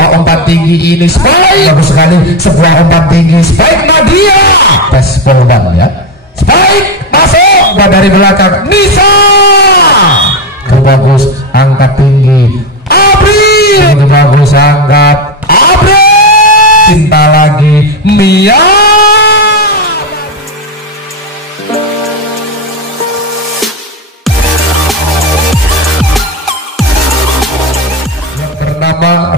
sebuah umpan tinggi ini spike, bagus sekali, sebuah umpan tinggi spike Nadia, tes polban ya, spike masuk dari belakang Nisa, bagus, angkat tinggi Abril, itu bagus, angkat Abril, cinta lagi Mia.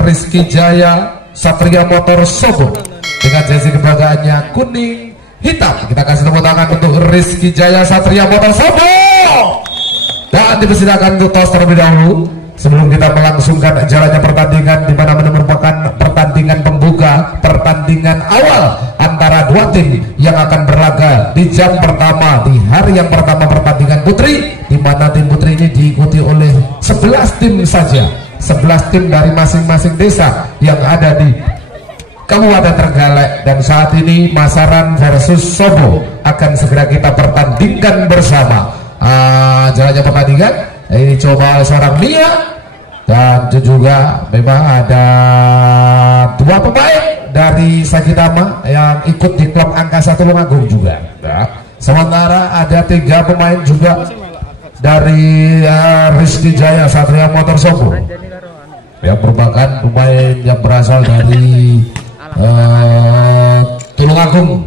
Rizky Jaya Satria Motor Sobo dengan jersey kebanggaannya kuning hitam. Kita kasih tepuk tangan untuk Rizky Jaya Satria Motor Sobo, dan dipersilakan untuk tos terlebih dahulu sebelum kita melangsungkan jalannya pertandingan, di mana merupakan pertandingan pembuka, pertandingan awal antara dua tim yang akan berlaga di jam pertama, di hari yang pertama pertandingan putri, di mana tim putri ini diikuti oleh 11 tim saja, 11 tim dari masing-masing desa yang ada di Kabupaten Trenggalek. Dan saat ini Masaran versus Sobo akan segera kita pertandingkan bersama. Jalannya pertandingan ini coba seorang Mia, dan juga memang ada dua pemain dari Sagitama yang ikut di klub Angkasa Tulungagung juga. Nah, sementara ada 3 pemain juga dari Rizky Jaya Satria Motor Sobo yang merupakan pemain yang berasal dari Tulungagung.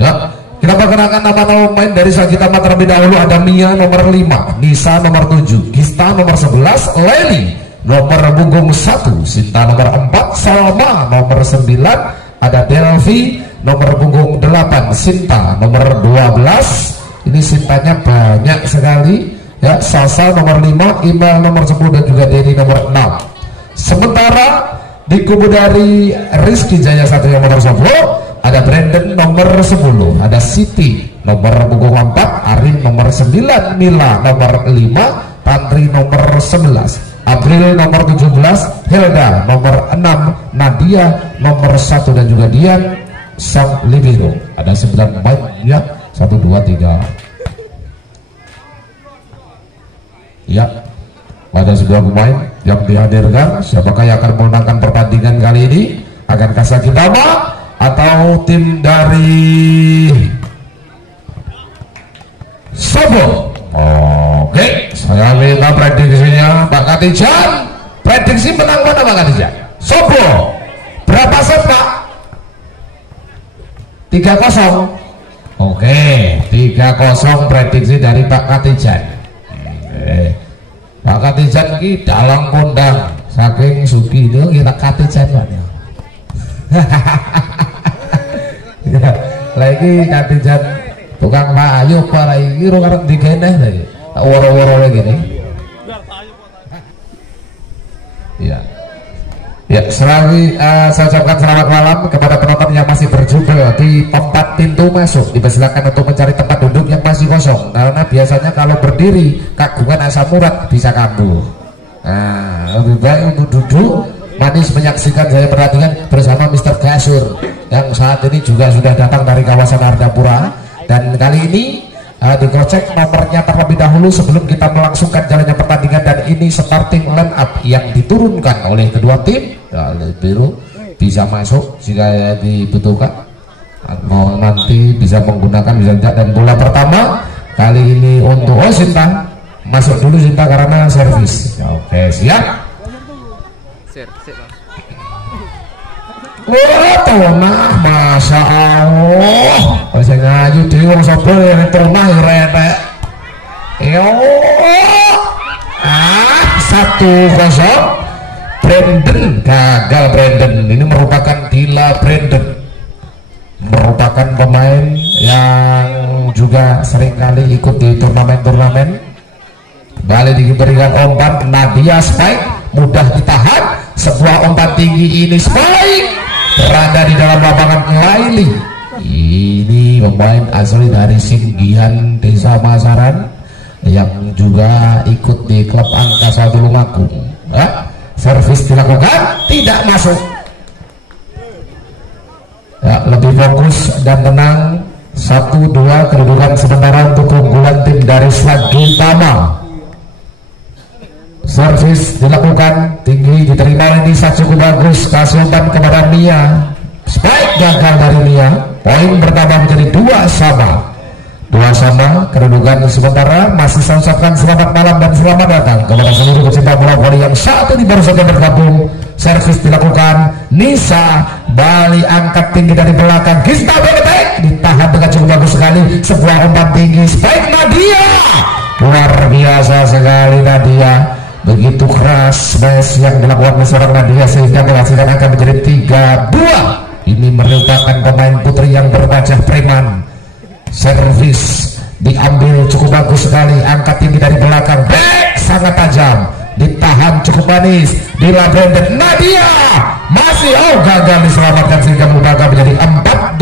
Ya, kita perkenalkan nama-nama pemain dari Sagitama terlebih dahulu. Ada Mia nomor 5, Nisa nomor 7, Gista nomor 11, Leli nomor punggung 1, Sinta nomor 4, Salma nomor 9, ada Delvi nomor punggung 8, Sinta nomor 12. Ini Sintanya banyak sekali ya. Sasa nomor 5, Email nomor 10, dan juga Dedi nomor 6. Sementara di kubu dari Rizky Jaya Satria Motor Sobo ada Brandon nomor 10, ada Siti nomor punggung 4, Arin nomor 9, Mila nomor 5, Tantri nomor 11, April nomor 17, Hilda nomor 6, Nadia nomor 1, dan juga Dian sang libero. Ada 9 pemain ya. 1, 2, 3 ya, ada 9 pemain yang dihadirkan. Siapakah yang akan memenangkan pertandingan kali ini? Akankah Sagitama atau tim dari Sobo? Oke, saya minta prediksinya Pak Katijan. Prediksi menang mana Pak Katijan? Sobo berapa set Pak? 3-0. Oke, 3-0 prediksi dari Pak Katijan. Pak Katijan ini dalam kondang saking suki itu kita Katijan Pak. Lagi Katijan tukang payu Pak, lagi orang digene lagi woro-woro gini ya. Ya, selagi saya ucapkan selamat malam kepada penonton yang masih berjubel di tempat pintu masuk. Dipersilakan untuk mencari tempat duduk yang masih kosong, karena biasanya kalau berdiri kagungan asam urat bisa kambuh. Nah, lebih baik untuk duduk manis menyaksikan saya pertandingan bersama Mr. Gasur yang saat ini juga sudah datang dari kawasan Ardapura. Dan kali ini dikocek nomornya terlebih dahulu sebelum kita melangsungkan jalannya pertandingan, dan ini starting line up yang diturunkan oleh kedua tim. Biru bisa masuk jika dibutuhkan, mau nanti bisa menggunakan bisa tidak. Dan bola pertama kali ini untuk Sinta, masuk dulu Sinta karena servis. Oke, siap. Nah, Masya Allah, saya ngaju di wong Sobo yang termah retek. 1-0 Brandon, gagal Brandon. Ini merupakan Dila Brandon, merupakan pemain yang juga seringkali ikut di turnamen-turnamen. Kali diberikan umpan Nadia, spike mudah ditahan, sebuah umpan tinggi ini spike berada di dalam lapangan. Laili ini pemain asli dari Singgihan Desa Masaran yang juga ikut di klub Angkasa Tulungagung. Servis dilakukan, tidak masuk ya. Lebih fokus dan tenang. 1-2 kedudukan sementara untuk keunggulan tim dari Sagitama. Servis dilakukan tinggi tinggi diterima oleh Nisa cukup bagus, kasih umpan kepada Mia, spike gagal dari Mia, poin bertambah menjadi 2 sama. Kedudukan sementara masih saya ucapkan selamat malam dan selamat datang kepada seluruh pecinta bola voli yang saat ini baru saja bergabung. Servis dilakukan, Nisa Bali angkat tinggi dari belakang, Gista Benetek ditahan dengan cukup bagus sekali, sebuah umpan tinggi, spike Nadia, luar biasa sekali Nadia, begitu keras smash yang dilakukan oleh seorang Nadia sehingga menghasilkan angka menjadi 3-2. Ini merupakan pemain putri yang berwajah preman. Servis diambil cukup bagus sekali, angkat tinggi dari belakang, back sangat tajam, ditahan cukup manis, Brandon Nadia masih gagal diselamatkan sehingga berubah menjadi 4-2.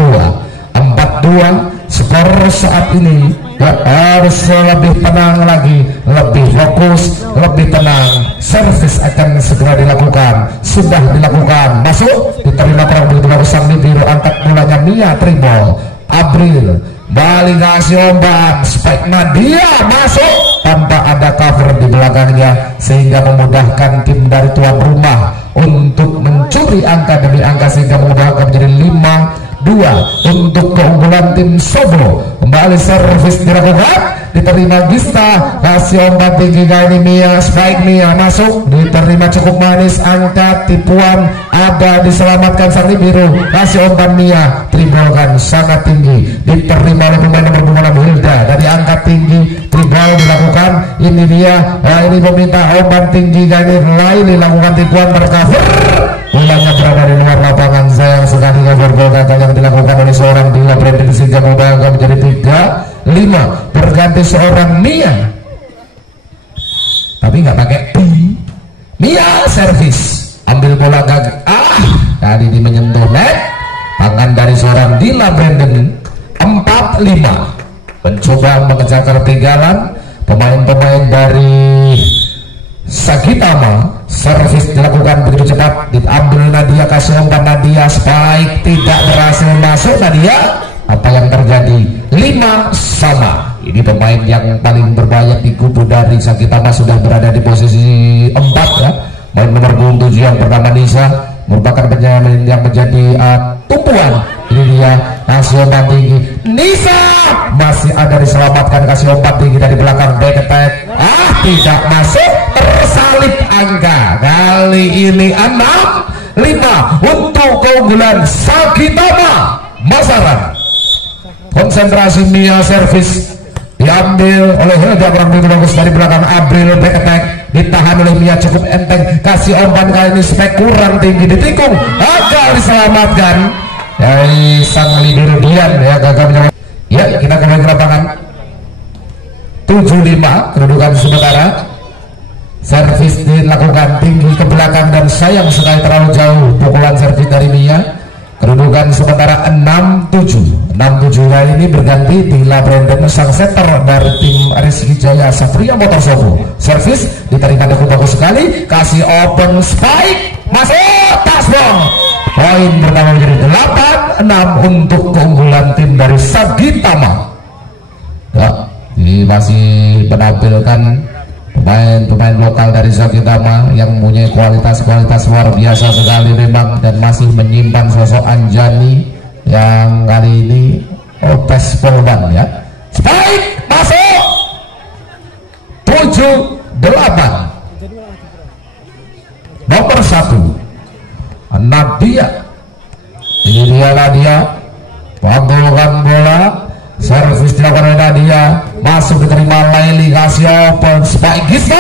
Skor saat ini harus lebih tenang lagi, lebih fokus, lebih tenang. Servis akan segera dilakukan, sudah dilakukan, masuk diterima kurang begitu bagus sang biru, angkat mulanya Mia Tribol, April balik kasih umpan, spike Nadia masuk tanpa ada cover di belakangnya sehingga memudahkan tim dari tuan rumah untuk mencuri angka demi angka sehingga mengubah menjadi 5-2 untuk keunggulan tim Sobo. Kembali servis dilakukan, diterima Gista, kasih umpan tinggi kali Mia, spike Mia masuk, diterima cukup manis, angkat tipuan ada diselamatkan sang biru, kasih umpan Mia, tribolkan sangat tinggi, diterima oleh pemain nomor 26 Hilda dari angkat tinggi, tribol dilakukan, ini dia, ini meminta umpan tinggi kali lain dilakukan tipuan tercover, ulangnya berada di luar lapangan, sayang sekali cover gol gagal yang dilakukan oleh seorang Dila Brandon sehingga membangga menjadi 3-5. Berganti seorang Mia, tapi nggak pakai P. Mia servis, ambil bola gagal, tadi ini menyentuh net, tangan dari seorang Dila Brandon. 4-5, mencoba mengejar ketinggalan pemain-pemain dari Sagitama. Servis dilakukan begitu cepat, diambil Nadia, kasih umpan Nadia, spike tidak berhasil masuk Nadia. Apa yang terjadi? 5-5. Ini pemain yang paling berbahaya di kubu dari Sagitama sudah berada di posisi 4 ya. Main nomor 7 yang pertama Nisa merupakan penyamaan yang menjadi tumpuan. Ini dia kasih umpan tinggi, Nisa masih ada diselamatkan, kasih umpan tinggi dari belakang, back attack, tidak masuk, tersalip angka. Kali ini 6-5 untuk keunggulan Sagitama Masaran. Konsentrasi Mia, servis diambil oleh Hilda kurang begitu bagus dari belakang, April back attack ditahan oleh Mia cukup enteng, kasih umpan kali ini spek kurang tinggi, ditikung, gagal diselamatkan dari sang libero Dian ya, gagal menyelamatkan. Ya, kita kembali ke lapangan. 7-5 kedudukan sementara. Servis dilakukan tinggi ke belakang dan sayang sekali terlalu jauh pukulan servis dari Mia. Kedudukan sementara 6-7 kali ini berganti Dila Brandon sang setter dari tim Rizky Jaya Satria Motor Sobo. Servis diterima cukup bagus sekali, kasih open spike masuk, touchdown. Poin pertama menjadi 8-6 untuk keunggulan tim dari Sagitama. Ya, ini masih menampilkan pemain-pemain lokal dari Sagitama yang mempunyai kualitas-kualitas luar biasa sekali memang, dan masih menyimpan sosok Anjani yang kali ini tes Polban ya. Spike masuk 7-8. Nomor 1 Nadia, ini dia Nadia, pantulkan bola, servis dilakukan oleh Nadia, masuk diterima Laili, kasih open spike Gista,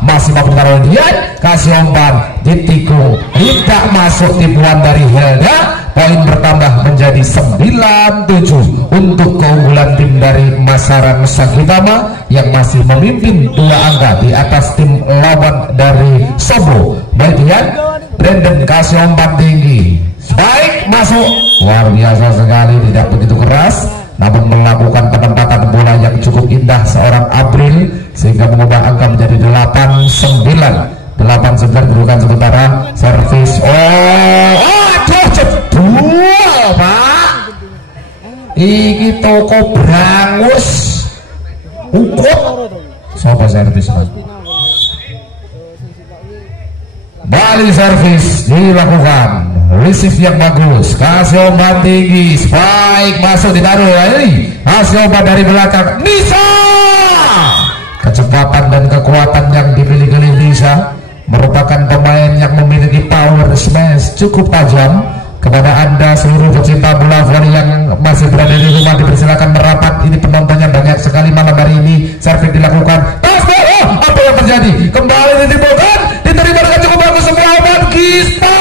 masih mampu oleh dia, kasih umpan ditikung, tidak masuk, tipuan dari Hilda. Poin bertambah menjadi 9-7 untuk keunggulan tim dari Masaran Sagitama yang masih memimpin 2 angka di atas tim lawan dari Sobo. Bagian Brandon kasih umpan tinggi, spike masuk, luar biasa sekali, tidak begitu keras namun melakukan penempatan bola yang cukup indah seorang April sehingga mengubah angka menjadi 8-9 kedudukan sementara. Servis jebol Pak, iki toko brangus ukut. Sopo servis Pak? Bali servis dilakukan, receive yang bagus, kasih umpan tinggi, spike masuk ditaruh lagi, kasih umpan dari belakang, Nisa. Kecepatan dan kekuatan yang dimiliki oleh Nisa merupakan pemain yang memiliki power smash cukup tajam. Kepada anda seluruh pecinta bola voli yang masih berada di rumah, dipersilakan merapat. Ini penontonnya banyak sekali malam hari ini. Servis dilakukan, apa yang terjadi? Kembali ditimbulkan, diterima dengan cukup bagus semua umpan Gista.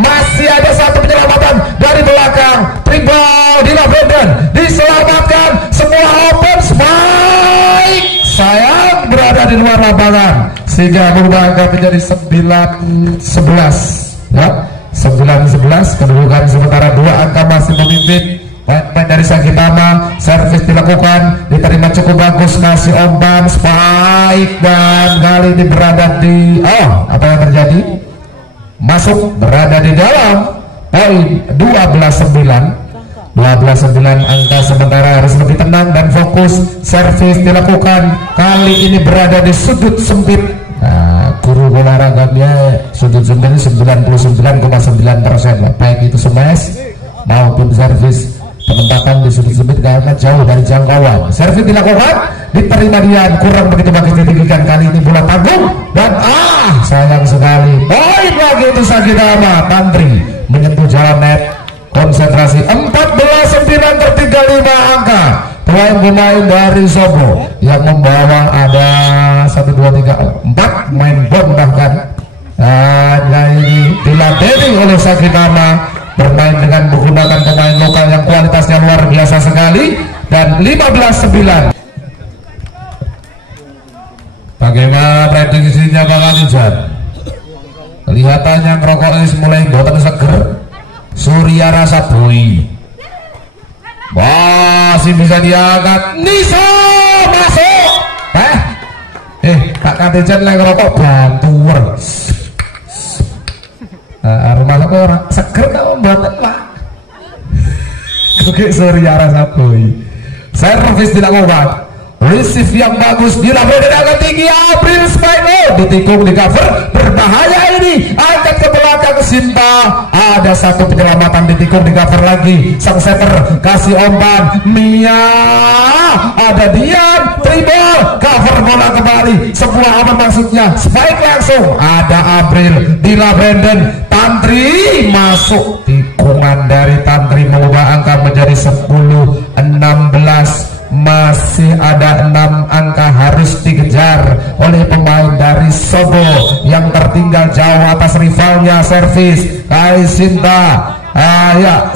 Masih ada satu penyelamatan dari belakang, triple di Brandon diselamatkan, semua open spike. Sayang berada di luar lapangan sehingga berubah angka menjadi 9-11 ya. 9-11 kedudukan sementara, 2 angka masih memimpin. Main dari Sagitama, servis dilakukan, diterima cukup bagus, kasih umpan spike, dan kali ini berada di apa yang terjadi? Masuk, berada di dalam poin 12-9 angka sementara. Harus lebih tenang dan fokus. Servis dilakukan, kali ini berada di sudut sempit. Nah, guru olahraganya sudut sempit 99,9%, baik itu smash maupun servis. Penempatan di sudut sempit karena jauh dari jangkauan. Servis dilakukan, diterima dia, kurang begitu bagus ditinggikan. Kali ini bola tanggung dan sayang sekali. Poin lagi itu Sagitama. Tantri menyentuh jalan net. Konsentrasi 14-9 tertinggal 5 angka. Pemain-pemain dari Sobo yang membawa ada 1, 2, 3, 4 main bom bahkan. Dan kali ini diladeni oleh Sagitama, bermain dengan menggunakan pemain lokal yang kualitasnya luar biasa sekali. Dan 15-9. Bagaimana prediksinya Bang Alijan? Kelihatannya ngerokok ini mulai boten seger. Surya Rasa Boy masih bisa diangkat, Nisa masuk. Kak Katijan lagi ngerokok bantuan. Rumah aku orang seger kau buatan Pak. Oke, Surya Rasa Boy. Servis dilakukan, receive yang bagus, dilakukan dengan tinggi, April spike, ditikung di cover, berbahaya ini, angkat ke belakang Sinta, ada satu penyelamatan, ditikung di cover lagi, sang setter kasih umpan, Mia, ada Dian, triple, cover bola kembali, sebuah aman maksudnya, spike langsung, ada April, Dila Brandon, Tantri masuk, tikungan dari Tantri mengubah angka menjadi 10-16. Masih ada 6 angka harus dikejar oleh pemain dari Sobo yang tertinggal jauh atas rivalnya. Servis Kai Sinta,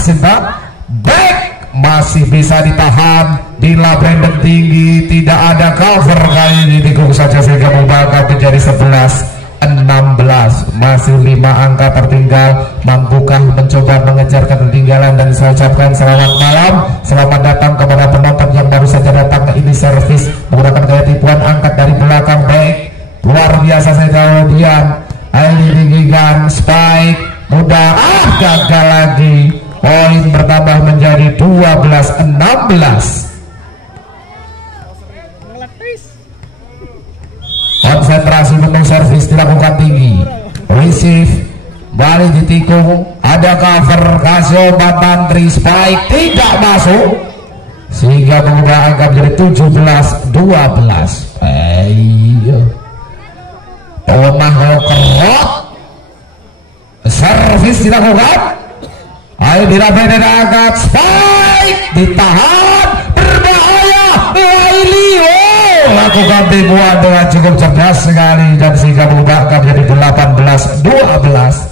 Sinta back masih bisa ditahan. Dila Brandon tinggi, tidak ada cover, kali ini tikung saja sehingga membangkang menjadi 11-16. Masih 5 angka tertinggal. Mampukah mencoba mengejar ketertinggalan? Dan saya ucapkan selamat malam, selamat datang kepada penonton yang baru saja datang. Ini servis menggunakan gaya tipuan, angkat dari belakang, baik luar biasa saya kemudian ini tinggikan, spike mudah, gagal lagi. Poin bertambah menjadi 12-16. Konsentrasi penuh, servis dilakukan tinggi, receive balik ditikung, ada cover, kasih umpan Tantri, spike tidak masuk sehingga mengubah angka menjadi 17-12. Tomah kerot, servis dilakukan, ayo dilakukan, angkat, spike ditahan, berbahaya, lakukan tipuan dengan cukup cerdas sekali dan sehingga mengubah angka menjadi 18-12.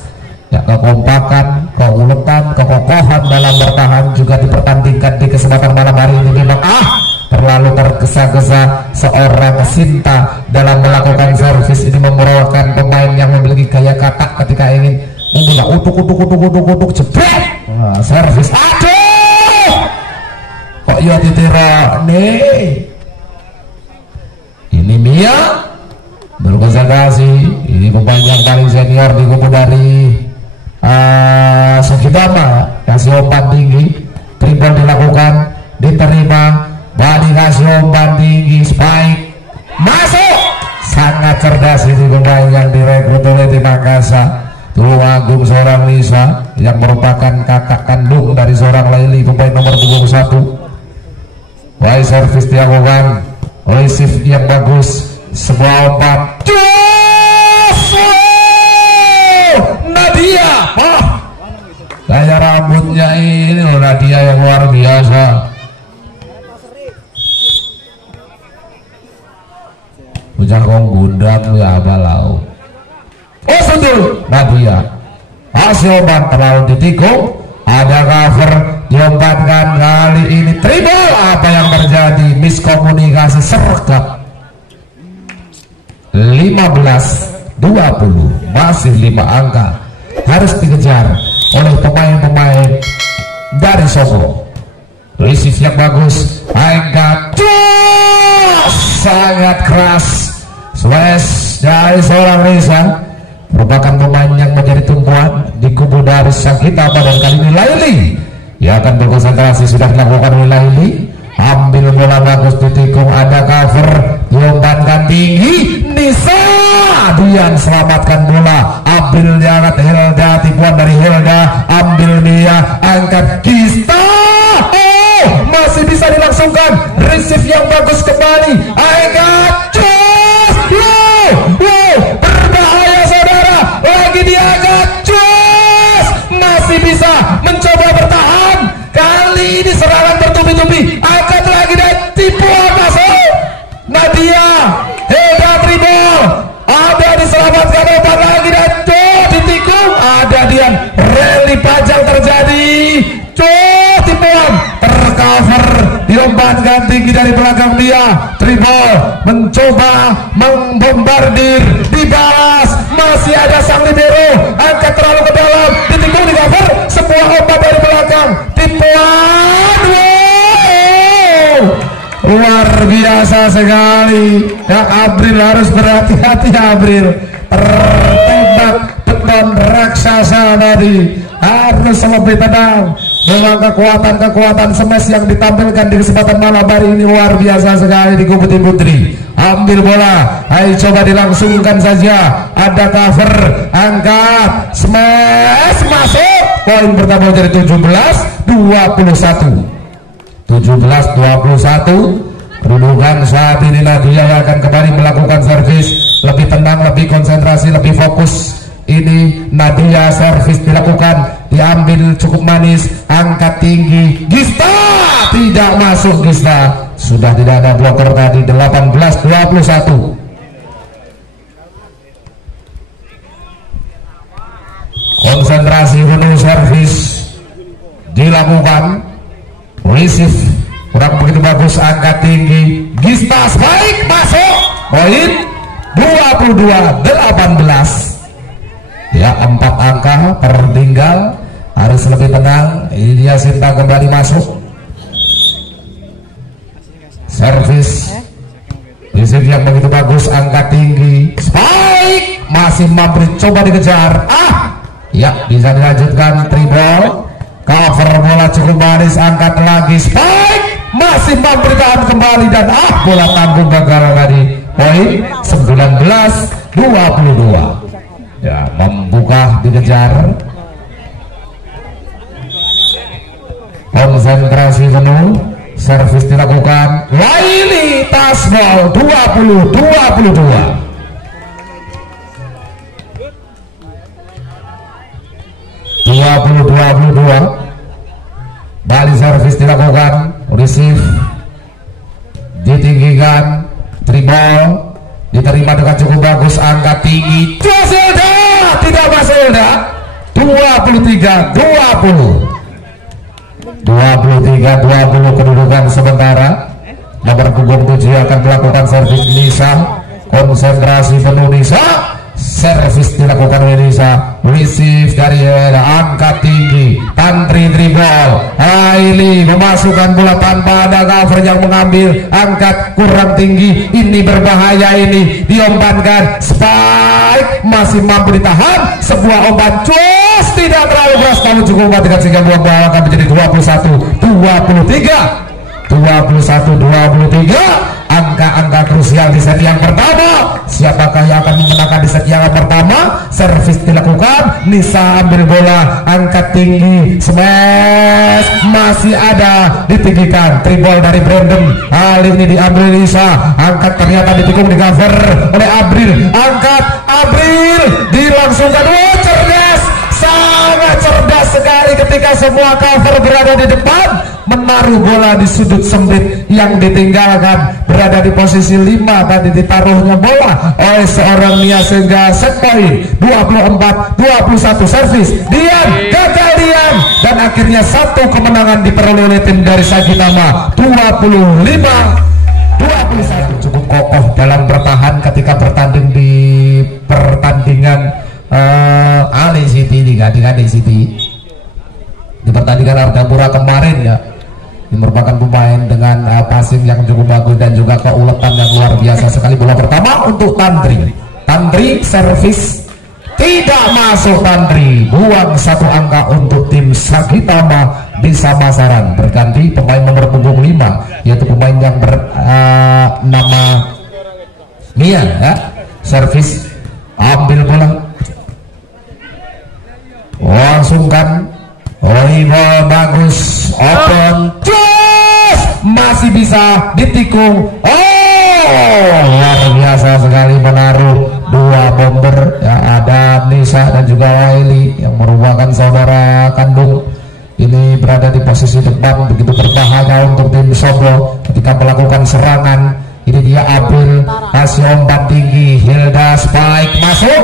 Ya, kekompakan, keuletan, kekokohan dalam bertahan juga dipertandingkan di kesempatan malam hari ini. Memang terlalu tergesa-gesa seorang Sinta dalam melakukan servis ini, memerokan pemain yang memiliki gaya katak ketika ingin membuka utuk jebret. Servis, aduh kok ya ditira nih. Ini Mia berkonsentrasi, ini pemain yang paling senior di kubu dari Sagitama, kasih umpan tinggi, triple dilakukan, diterima, balik kasih umpan tinggi, spike masuk, sangat cerdas ini pemain yang direkrut oleh tim Angkasa. Tulung Agung seorang Nisa yang merupakan kakak kandung dari seorang Laili, pemain nomor 21. Wide service dilakukan oleh shift yang bagus, sebuah umpan Nadia. Gaya rambutnya ini loh Nadia yang luar biasa. Ujang kong gundam ya abalau. Oh betul Nadia. Hasil umpan terlalu ditikung. Ada cover diumpankan kali ini triple. Apa yang terjadi? Miskomunikasi sergap. 15-20 masih 5 angka harus dikejar oleh pemain-pemain dari Solo. Receive yang bagus, angkat sangat keras, slash dari seorang Reza, merupakan pemain yang menjadi tumpuan di kubu dari Sakita pada kali ini. Laili yang akan berkonsentrasi sudah dilakukan oleh Laili. Ambil bola bagus ditikung, ada cover diumpankan tinggi, Nisa Dian selamatkan bola, ambil diangkat Helda, tipuan dari Helda, ambil dia, angkat Gista, masih bisa dilangsungkan, receive yang bagus kembali, angkat cus, berbahaya saudara, lagi diangkat cus, masih bisa mencoba bertahan, kali ini serangan bertubi-tubi, angkat lagi dan tipuan masuk, Nadia, Helda dribble, ada diselamatkan umpan lagi dan ditikung, ada Dian, rally panjang terjadi, tipuan tercover, diumpankan tinggi dari belakang dia, dribble, mencoba membombardir, dibalas, masih ada sang libero, angkat terlalu ke dalam, ditikung, di cover, sebuah umpan dari belakang, tipuan, luar biasa sekali ya. April harus berhati-hati, April tertembak beton raksasa tadi, harus lebih tenang. Memang kekuatan smash yang ditampilkan di kesempatan malam hari ini luar biasa sekali di kubu tim putri. Ambil bola, ayo coba dilangsungkan saja, ada cover, angkat, smash, masuk, poin pertama dari 17-21. 17-21 kedudukan saat ini. Nadia yang akan kembali melakukan servis, lebih tenang, lebih konsentrasi, lebih fokus. Ini Nadia, servis dilakukan, diambil cukup manis, angkat tinggi, Gista tidak masuk. Gista sudah tidak ada blocker tadi. 18-21. Konsentrasi penuh, servis dilakukan, receive kurang begitu bagus, angkat tinggi, Gista spike masuk, poin 22-18 ya. 4 angka tertinggal, harus lebih tenang. Ini dia Sinta kembali masuk, servis, receive yang begitu bagus, angkat tinggi, spike masih mampu, coba dikejar, ya bisa dilanjutkan, triple, cover bola cukup manis, angkat lagi, spike masih mampu ditahan kembali, dan bola tanggung gagal tadi, poin 19-22 ya. Membuka, dikejar, konsentrasi penuh, servis dilakukan, Laili tasbol 20-22. Balik servis dilakukan, receive ditinggikan, dribble diterima dengan cukup bagus, angkat tinggi, Zelda tidak masuk. Zelda 23-20 kedudukan sementara. Nomor punggung 7 akan melakukan servis Nisa, konsentrasi penuh Nisa, servis dilakukan oleh Nisa, receive dari angkat tinggi, tantri dribble, Haili memasukkan bola tanpa ada cover yang mengambil, angkat kurang tinggi, ini berbahaya, ini diumpankan, spike masih mampu ditahan, sebuah umpan cus tidak terlalu keras, namun cukup mematikan sehingga buang-buang akan menjadi 21-23. angka-angka krusial di set yang pertama. Siapakah yang akan memenangkan di set yang pertama? Servis dilakukan, Nisa ambil bola, angkat tinggi, smash, masih ada, ditinggikan, tribol dari Brandon, kali ini diambil Nisa, angkat ternyata ditikung, di-cover oleh Abril, angkat, Abril, dilangsungkan, cerdas, sangat cerdas sekali ketika semua cover berada di depan, menaruh bola di sudut sempit yang ditinggalkan, berada di posisi 5, tadi ditaruhnya bola oleh seorang Nia sehingga set point 24-21 servis Dian, gagal Dian, dan akhirnya satu kemenangan diperoleh oleh tim dari Sagitama 25-21. Cukup kokoh dalam bertahan ketika bertanding di pertandingan Ali City di City di pertandingan Ardapura kemarin ya. Ini merupakan pemain dengan passing yang cukup bagus dan juga keuletan yang luar biasa sekali. Bola pertama untuk Tandri servis tidak masuk, Tandri buang satu angka untuk tim Sagitama di Samasaran. Berganti pemain nomor punggung 5 yaitu pemain yang bernama Mia ya. Servis ambil bola, langsungkan volleyball bagus, open terus masih bisa ditikung. Luar biasa sekali menaruh dua bomber ya, ada Nisa dan juga Waili yang merupakan saudara kandung. Ini berada di posisi depan, begitu berbahaya untuk tim Sobo ketika melakukan serangan. Ini dia Abil, kasih umpan tinggi, Hilda spike masuk.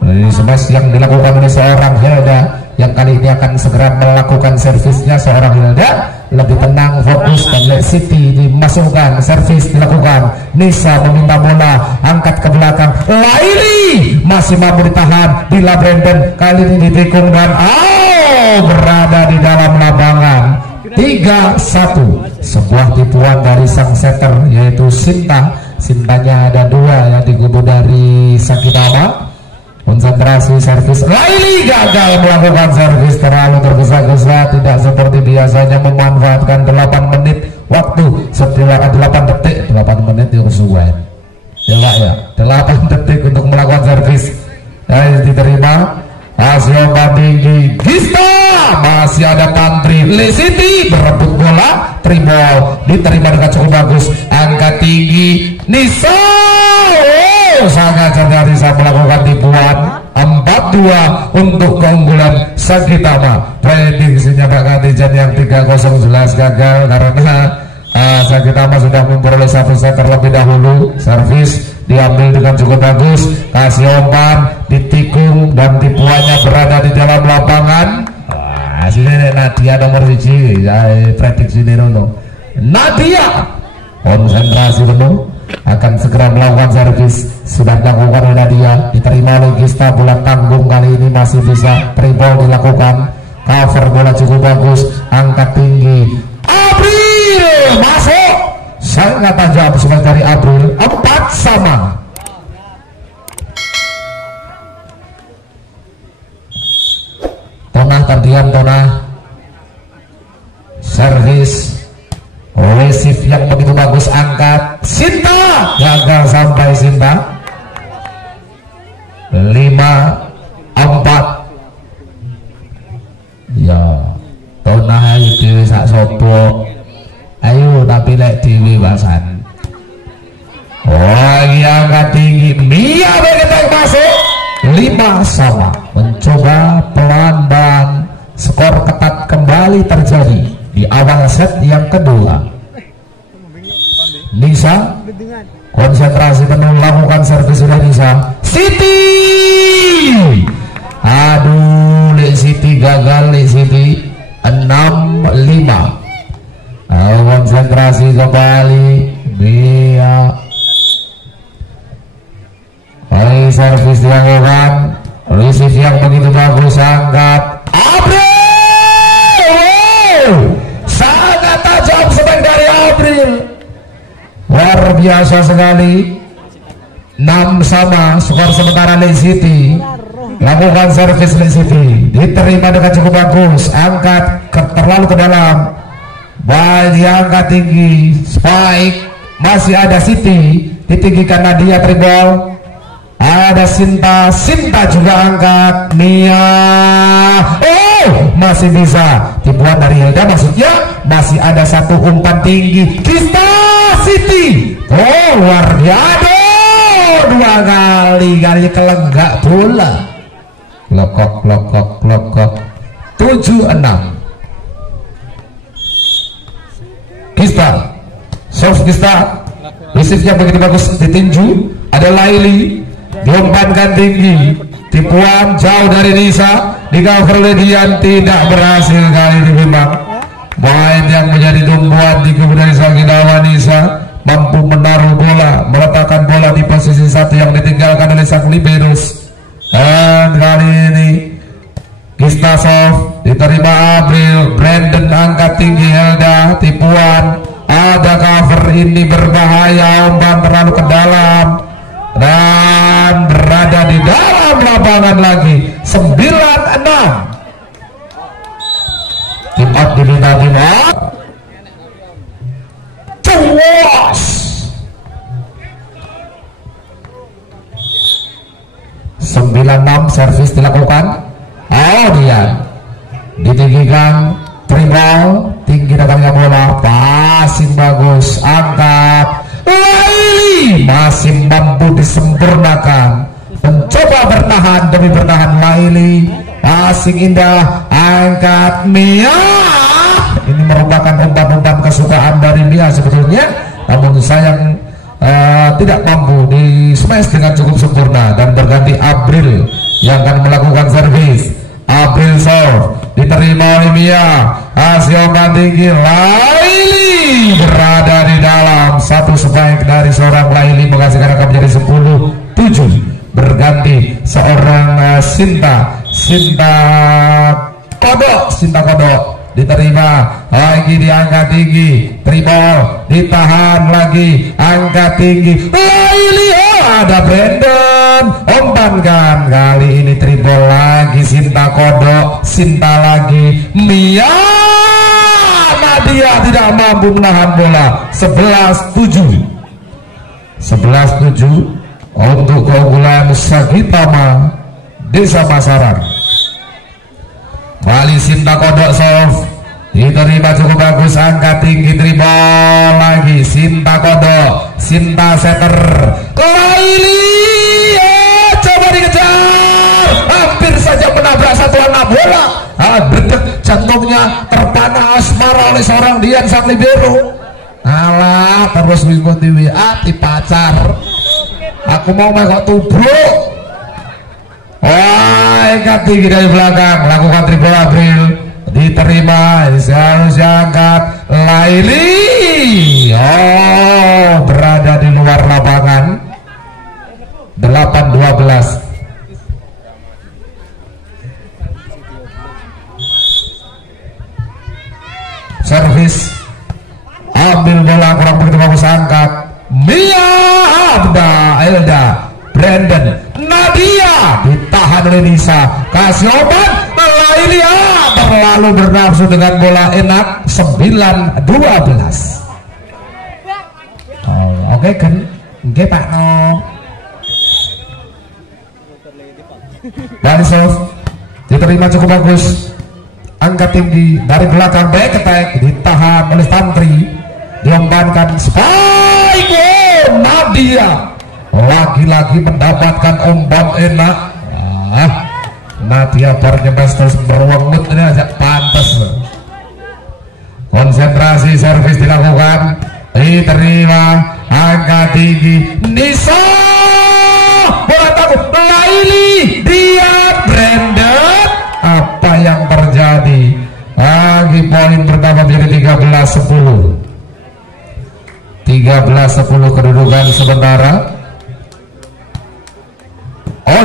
Ini smash yang dilakukan oleh seorang Hilda yang kali ini akan segera melakukan servisnya. Seorang Hilda lebih tenang, fokus, dan Lake City dimasukkan, servis dilakukan. Nisa meminta bola, angkat ke belakang, Laili masih mampu ditahan di Brandon, kali ini ditikung dan berada di dalam lapangan. 3-1, sebuah tipuan dari sang setter yaitu Sintanya ada 2 yang dikubu dari Sagitama. Konsentrasi servis, Laili gagal melakukan servis, terlalu tergesa-gesa, tidak seperti biasanya memanfaatkan 8 menit waktu setelah 8 detik, 8 menit itu sesuai ya 8 detik untuk melakukan servis. Diterima, hasil tinggi, Gista masih ada Tantri, Le City berebut bola, tribol diterima dengan cukup bagus, angka tinggi, Nisa sangat cerdas, bisa melakukan tipuan 4-2 untuk keunggulan Sagitama. Prediksinya Pak Katijan yang 3-0 jelas gagal karena Sagitama sudah memperoleh satu set terlebih dahulu. Servis diambil dengan cukup bagus, kasih umpan, ditikung, dan tipuannya berada di dalam lapangan. Sini Nadia nomor 1, prediksi Nadia konsentrasi penuh, akan segera melakukan servis. Sudah dilakukan oleh Nadia, diterima oleh Gista, bola tanggung kali ini masih bisa, tribol dilakukan, cover bola cukup bagus, angkat tinggi, Abril masuk, sangat tajam sebagai dari Abril. 4-sama. Tonah servis, resif yang begitu bagus, angkat, Sinta gagal sampai Sinta. 5-4 ya. Tonah itu sak sopo ayo tapi lek dewi basan. Angkat tinggi, Mia begitu masuk. 5-sama, mencoba pelan-pelan, skor ketat kembali terjadi di awal set yang kedua. Nisa konsentrasi penuh melakukan servis oleh Nisa. City, aduh, Lake City gagal, Lake City 6-5. Konsentrasi kembali, Mia. Servis dilakukan, receive yang begitu bagus, angkat, Abril, sangat tajam sebagai dari Abril, luar biasa sekali. 6-sama skor sementara Lake City. Lakukan servis Lake City, diterima dengan cukup bagus, angkat terlalu ke dalam, bal diangkat tinggi, spike, masih ada Siti, ditinggikan Nadia tribol. Ada Sinta juga angkat. Mia, masih bisa dibuat dari Hilda, maksudnya masih ada satu umpan tinggi. Kista Siti, luar biasa, dua kali kelenggak bola. Lokok 7-6. Kista, serve Kista, receive-nya begitu bagus ditinju. Ada Laili, diumpankan tinggi, tipuan jauh dari Nisa, di cover oleh Dian, tidak berhasil kali ini. Memang main yang menjadi tumpuan di kubu dari Sagidawa Nisa mampu menaruh bola, meletakkan bola di posisi satu yang ditinggalkan oleh sang liberos. Dan kali ini Kistasov diterima April, Brandon angkat tinggi, Helda tipuan, ada cover, ini berbahaya, umpan terlalu ke dalam dan berada di dalam lapangan lagi. 9-6. Tim up diminta tim up. Cuas. 9-6, servis dilakukan. Dia ditinggikan, tribal tinggi datangnya bola, passing bagus, angkat. Laili masih mampu disempurnakan, mencoba bertahan demi bertahan. Laili passing indah, angkat. Mia, ini merupakan umpan-umpan kesukaan dari Mia sebetulnya, namun sayang tidak mampu di smash dengan cukup sempurna. Dan berganti April yang akan melakukan servis. April serve diterima oleh Mia, hasil tinggi. Laili berada di dalam, satu spike dari seorang Laili menghasilkan akan menjadi 10-7. Berganti seorang Sinta Kodok diterima lagi, diangkat tinggi, tribal ditahan lagi, angkat tinggi. Laili, ada Brandon, umpankan, kali ini tribal lagi. Sinta Kodok, Sinta lagi. Mia, Nadia tidak mampu menahan bola. 11-7 untuk keunggulan Sagitama Desa Masaran. Bali Sinta Kodok serve diterima cukup bagus, angkat tinggi, tribal lagi. Sinta Kodok, Sinta setter. Laili, coba dikejar, hampir saja menabrak satu anak bola. Detik jantungnya terpana asmara oleh seorang Dian sang libero. Alah, terus mengikuti WA ti pacar, aku mau kok tubruk. Angkat tinggi dari belakang, lakukan triple April, diterima, harus angkat. Laili, berada di luar lapangan. 8-12. Servis, ambil bola, kurang begitu bagus, angkat. Mia, Elda, Brandon, Nadia ditahan oleh Nisa, kasih obat. Laili terlalu bernafsu dengan bola, enak. 9-12. Oke kan, oke Pak No. Dan serve diterima cukup bagus, angkat tinggi dari belakang, back attack ditahan oleh Tantri, diumpankan spike. Nadia lagi-lagi mendapatkan umpan enak. Nadia Barnyebas terus berwengut, ini aja pantas. Konsentrasi, servis dilakukan, diterima, angkat tinggi. Nisa, bola takut. Laili, dia Brandon, apa yang terjadi? Lagi poin pertama menjadi 13-10. 13-10 kedudukan sementara.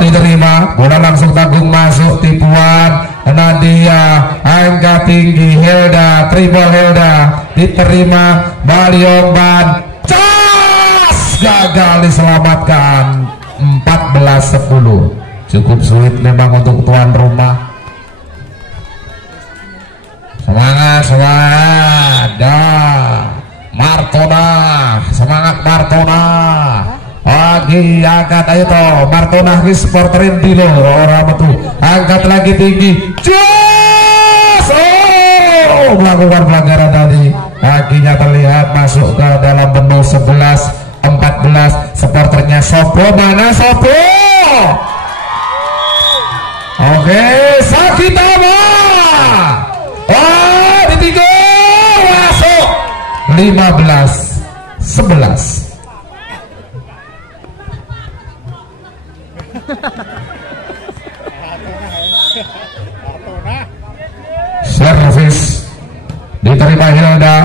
Diterima, bola langsung tanggung masuk, tipuan Nadia, angkat tinggi, Helda, triple Helda, diterima, Bali umpan, cas, gagal diselamatkan. 14-10. Cukup sulit memang untuk tuan rumah. Semangat, Martona, semangat. angkat ayo toh Martonah sporterin dulu orang itu angkat lagi tinggi jos melakukan pelanggaran tadi kakinya terlihat masuk ke dalam benul 11-14 supporternya Sobo mana Sobo oke Sakitama ditinggal masuk 15-11 servis diterima Hilda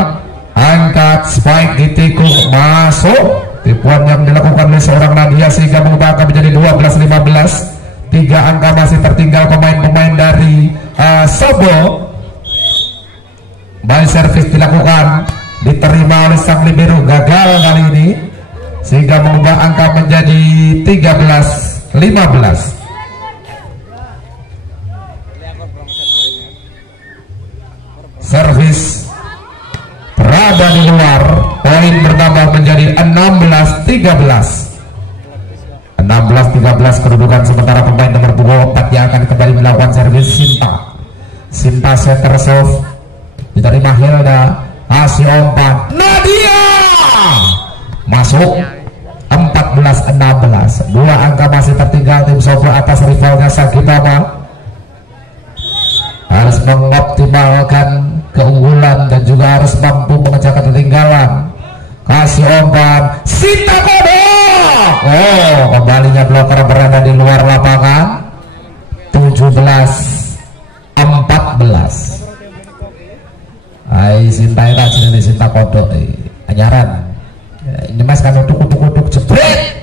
angkat spike ditikung masuk tipuan yang dilakukan oleh seorang Nadia sehingga mengubah angka menjadi 12-15 3 angka masih tertinggal pemain-pemain dari Sobo by servis dilakukan diterima oleh sang libero gagal kali ini sehingga mengubah angka menjadi 13-15 servis berada di luar poin bertambah menjadi 16-13 kedudukan sementara pemain nomor 24 yang akan kembali melakukan servis Sinta center serve diterima Hilda kasih umpan Nadia masuk 14-16 dua angka masih tertinggal tim Sobo atas rivalnya Sakitama harus mengoptimalkan keunggulan dan juga harus mampu mengejar ketertinggalan kasih umpan Sinta kodok kembalinya bloker berada di luar lapangan 17-14 Hai Sinta rajin ini Sinta kodok anyaran ini mas kan uduk jebret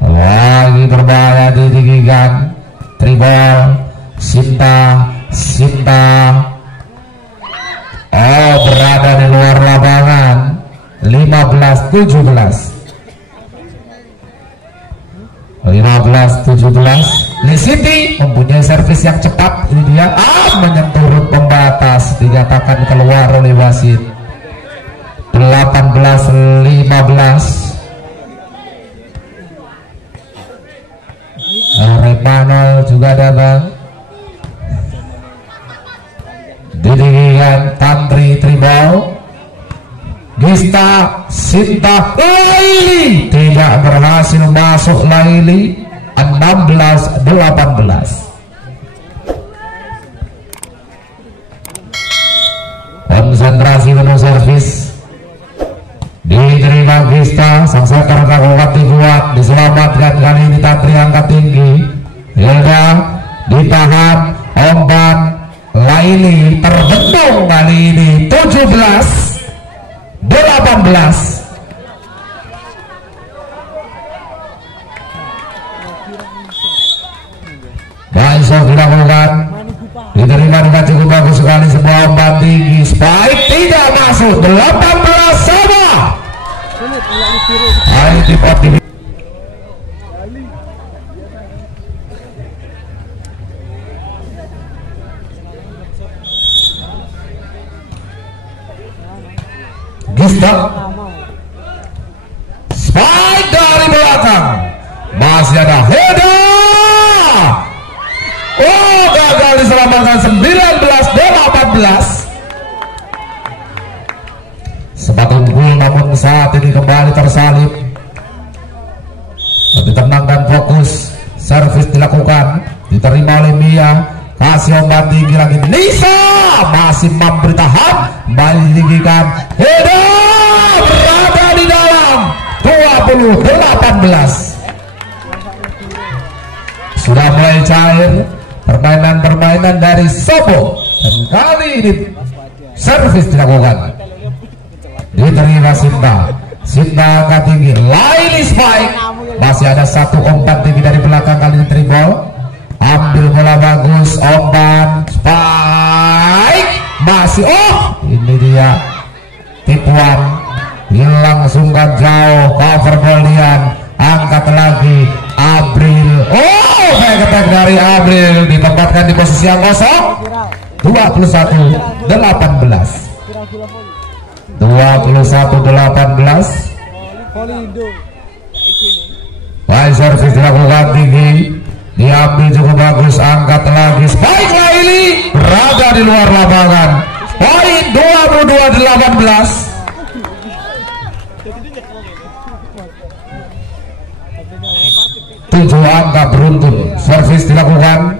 lagi berbahaya ditinggikan tribal Sinta berada di luar lapangan 15-17 Lisiti mempunyai servis yang cepat ini dia menyentuh pembatas dinyatakan keluar oleh wasit 18-15 Repanol juga datang didirikan Tantri Tribal Gista Sinta Laili tidak berhasil masuk Laili 16-18 konsentrasi penuh servis diterima Gista sang setter kakuat dibuat diselamatkan kali ini Tantri angkat tinggi Hilda ditahan umpan Laili terbendung kali ini 17-18 Baisok dilakukan diterima dengan cukup bagus sekali sebuah umpan tinggi spike tidak masuk 18 sama Gista spike dari belakang masih ada Heda gagal diselamatkan 19-18 sempat unggul namun saat ini kembali tersalib ditenangkan fokus servis dilakukan diterima oleh Mia kasih umpan tinggi lagi Nisa masih mampu ditahan kembali ditinggikan Heda berada di dalam 20-18 sudah mulai cair permainan dari Sobo dan kali ini servis dilakukan diterima Sinta angkat tinggi Laili spike masih ada satu umpan tinggi dari belakang kali ini dribble ambil bola bagus umpan spike masih ini dia tipuan hilang sungkan jauh cover bolian angkat lagi April ketek dari April ditempatkan di posisi yang kosong 21-18 21-18 Baik, servis dilakukan tinggi, diambil cukup bagus, angkat lagi. Spike Laili berada di luar lapangan. Poin 22-18. 7 angka beruntun. Servis dilakukan,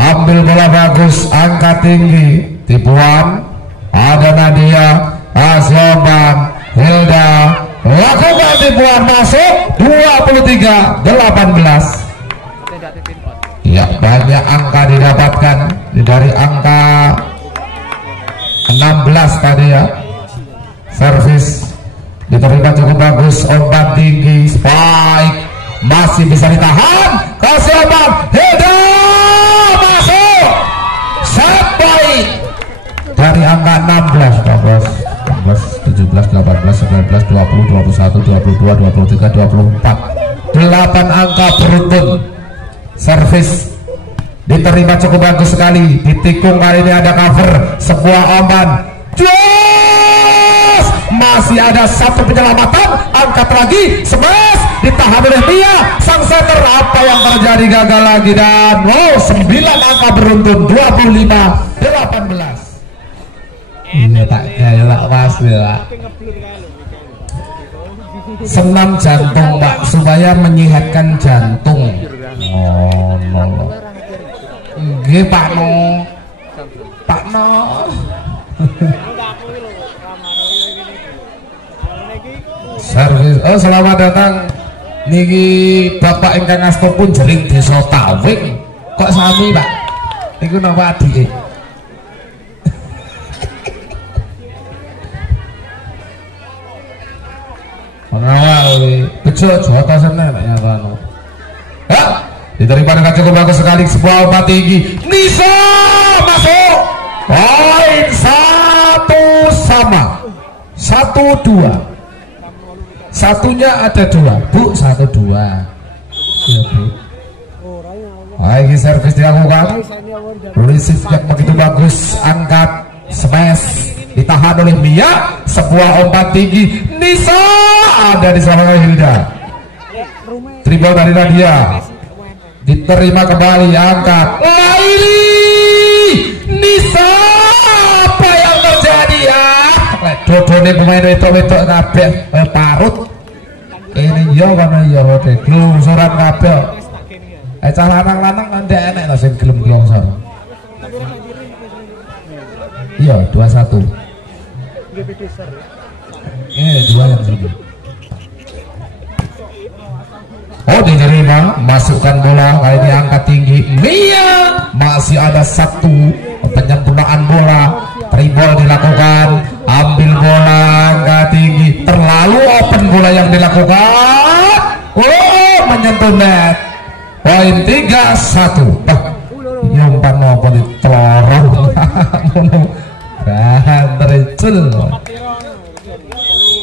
ambil bola bagus, angkat tinggi, tipuan. Ada Nadia, Asoban, Hilda, lakukan tipuan, masuk 23-18. Ya, banyak angka didapatkan dari angka 16 tadi ya. Servis diterima cukup bagus, umpan tinggi, spike masih bisa ditahan, kasih umpan, Hilda masuk, sampai dari angka 16, 17, 18, 19, 20, 21, 22, 23, 24, 8 angka beruntun. Servis diterima cukup bagus sekali, ditikung, kali ini ada cover, sebuah umpan, yes! Masih ada satu penyelamatan, angkat lagi, smash, ditahan oleh Mia, sang setter. Apa yang terjadi, gagal lagi, dan 9 angka beruntun, 25-18. Iya tak kayak tak pas ya. Senam jantung Pak, supaya menyehatkan jantung. Oh no. Nggih Pak No. Pak No. Servis. Oh, selamat datang niki Bapak ingkang asta pun jering Desa Tawing. Kok sami Pak? Niku napa adike? Bejo Jota sana ternyata. Ya, diterima dengan cukup bagus sekali, sebuah umpan tinggi, Nisa masuk, poin 1-2. Satunya ada 2 Bu, 1-2 ya Bu. Baik, servis dilakukan, receive yang begitu bagus, angkat, smash, ditahan oleh Mia, sebuah umpan tinggi, Nisa ada di sana Hilda, dribble dari Nadia, diterima kembali, angkat, Laili, Nisa, apa yang terjadi ya? Dodone pemain wedok-wedok kabeh parut ini yo kono yo wedhe glungsuran kabeh. Cah lanang-lanang ndek enek lho sing gelem glongsor. Iya, 21. Dua yang sini. Oh, diterima, masukkan bola, kali ini angkat tinggi, Mia, masih ada satu penyempurnaan bola, dribble dilakukan, ambil bola, angkat tinggi, terlalu open bola yang dilakukan, oh, menyentuh net, poin 3-1. Nyumpan apa di telorong, bahan tericul,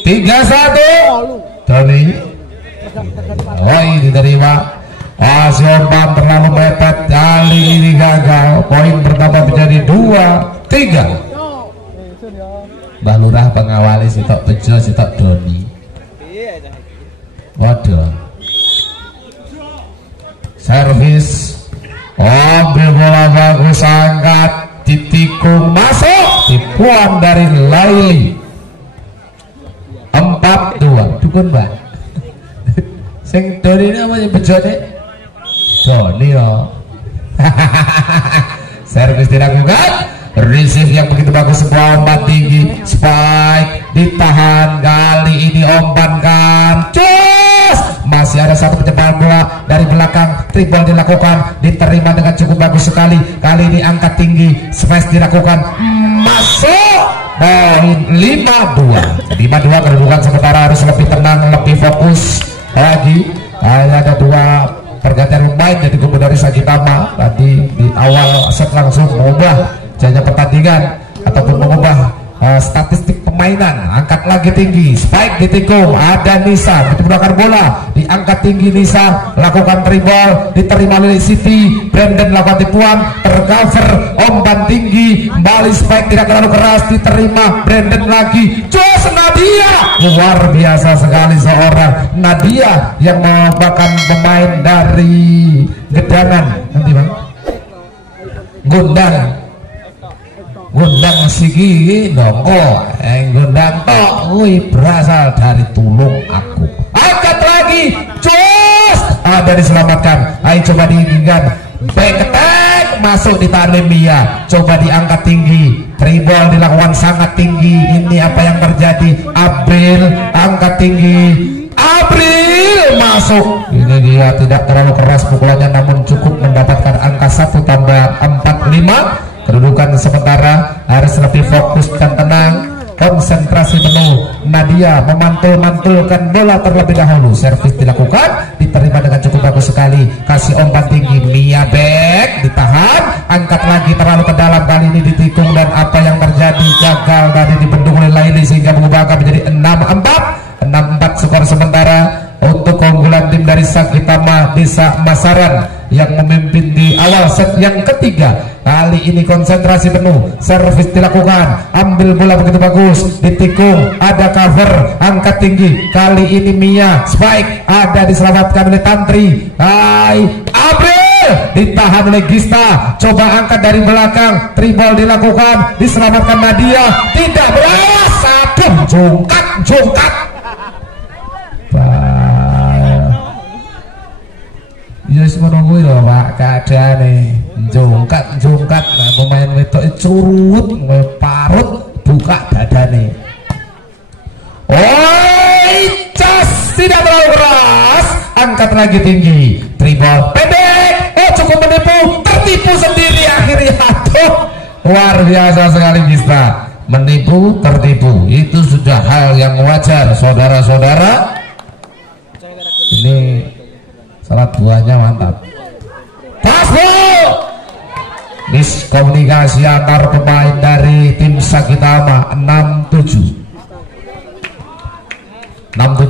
3-1, Doni. Poin diterima, umpan terlalu mepet, kali ini gagal, poin pertama menjadi 2-3. Mbah Lurah pengawali sitok Bejo, sitok Doni. Waduh. Servis, ambil bola bagus, angkat, ditikung, masuk, dibuang dari Laili. 4-2. Dukun Mbak. Sing Doni ini apa yang Bejo nih? Doni ya. Servis dilakukan, receive yang begitu bagus, sebuah umpan tinggi, spike ditahan, kali ini umpankan, cus, masih ada satu pencegahan bola dari belakang, dribble dilakukan, diterima dengan cukup bagus sekali, kali ini angkat tinggi, smash dilakukan, masuk, poin 5-2. 5-2, kedudukan sementara harus lebih tenang, lebih fokus lagi. Ada 2 pergantian pemain, jadi dari Sagitama tadi di awal set langsung mengubah jadinya pertandingan ataupun mengubah statistik permainan. Angkat lagi tinggi, spike ditikung, ada Nisa menggunakan bola, diangkat tinggi Nisa, lakukan dribble, diterima oleh Siti. Brandon lakukan tipuan, tercover, umpan tinggi, kembali spike tidak terlalu keras, diterima Brandon lagi, jos Nadia. Luar biasa sekali seorang Nadia yang merupakan pemain dari Gedangan nanti bang, Gundang Sigi Dongko, Gundang tok, berasal dari Tulung Aku. Angkat lagi, jos, ada diselamatkan. Ayo coba diinginkan, back attack masuk di Tanemia, coba diangkat tinggi, dribble dilakukan sangat tinggi. Ini apa yang terjadi? April angkat tinggi, April masuk. Ini dia tidak terlalu keras pukulannya, namun cukup mendapatkan angka 1 tambah 45. Kedudukan sementara harus lebih fokus dan tenang, konsentrasi penuh. Nadia memantul-mantulkan bola terlebih dahulu, servis dilakukan, diterima dengan cukup bagus sekali, kasih umpan tinggi, Mia back, ditahan, angkat lagi terlalu ke dalam, kali ini ditikung, dan apa yang terjadi? Gagal tadi dibendung oleh Laili sehingga mengubah menjadi 6-4 skor sementara untuk keunggulan tim dari Sakitama Desa Masaran yang memimpin di awal set yang ketiga. Kali ini konsentrasi penuh, servis dilakukan, ambil bola begitu bagus, ditikung, ada cover, angkat tinggi, kali ini Mia, spike, ada diselamatkan oleh Tantri. April ditahan oleh Gista, coba angkat dari belakang, dribble dilakukan, diselamatkan Nadia, tidak berawas, satu, jungkat. Yes, menunggu ya Pak, keadaan nih jungkat, nah pemain wedok curut, parut, buka dadane. Cas tidak terlalu keras, angkat lagi tinggi, dribble pendek, cukup tertipu sendiri akhirnya. Aduh, luar biasa sekali Gista, menipu, tertipu, itu sudah hal yang wajar saudara-saudara. Ini salah buahnya mantap. Pasbol, miskomunikasi antar pemain dari tim Sakitama. 6-7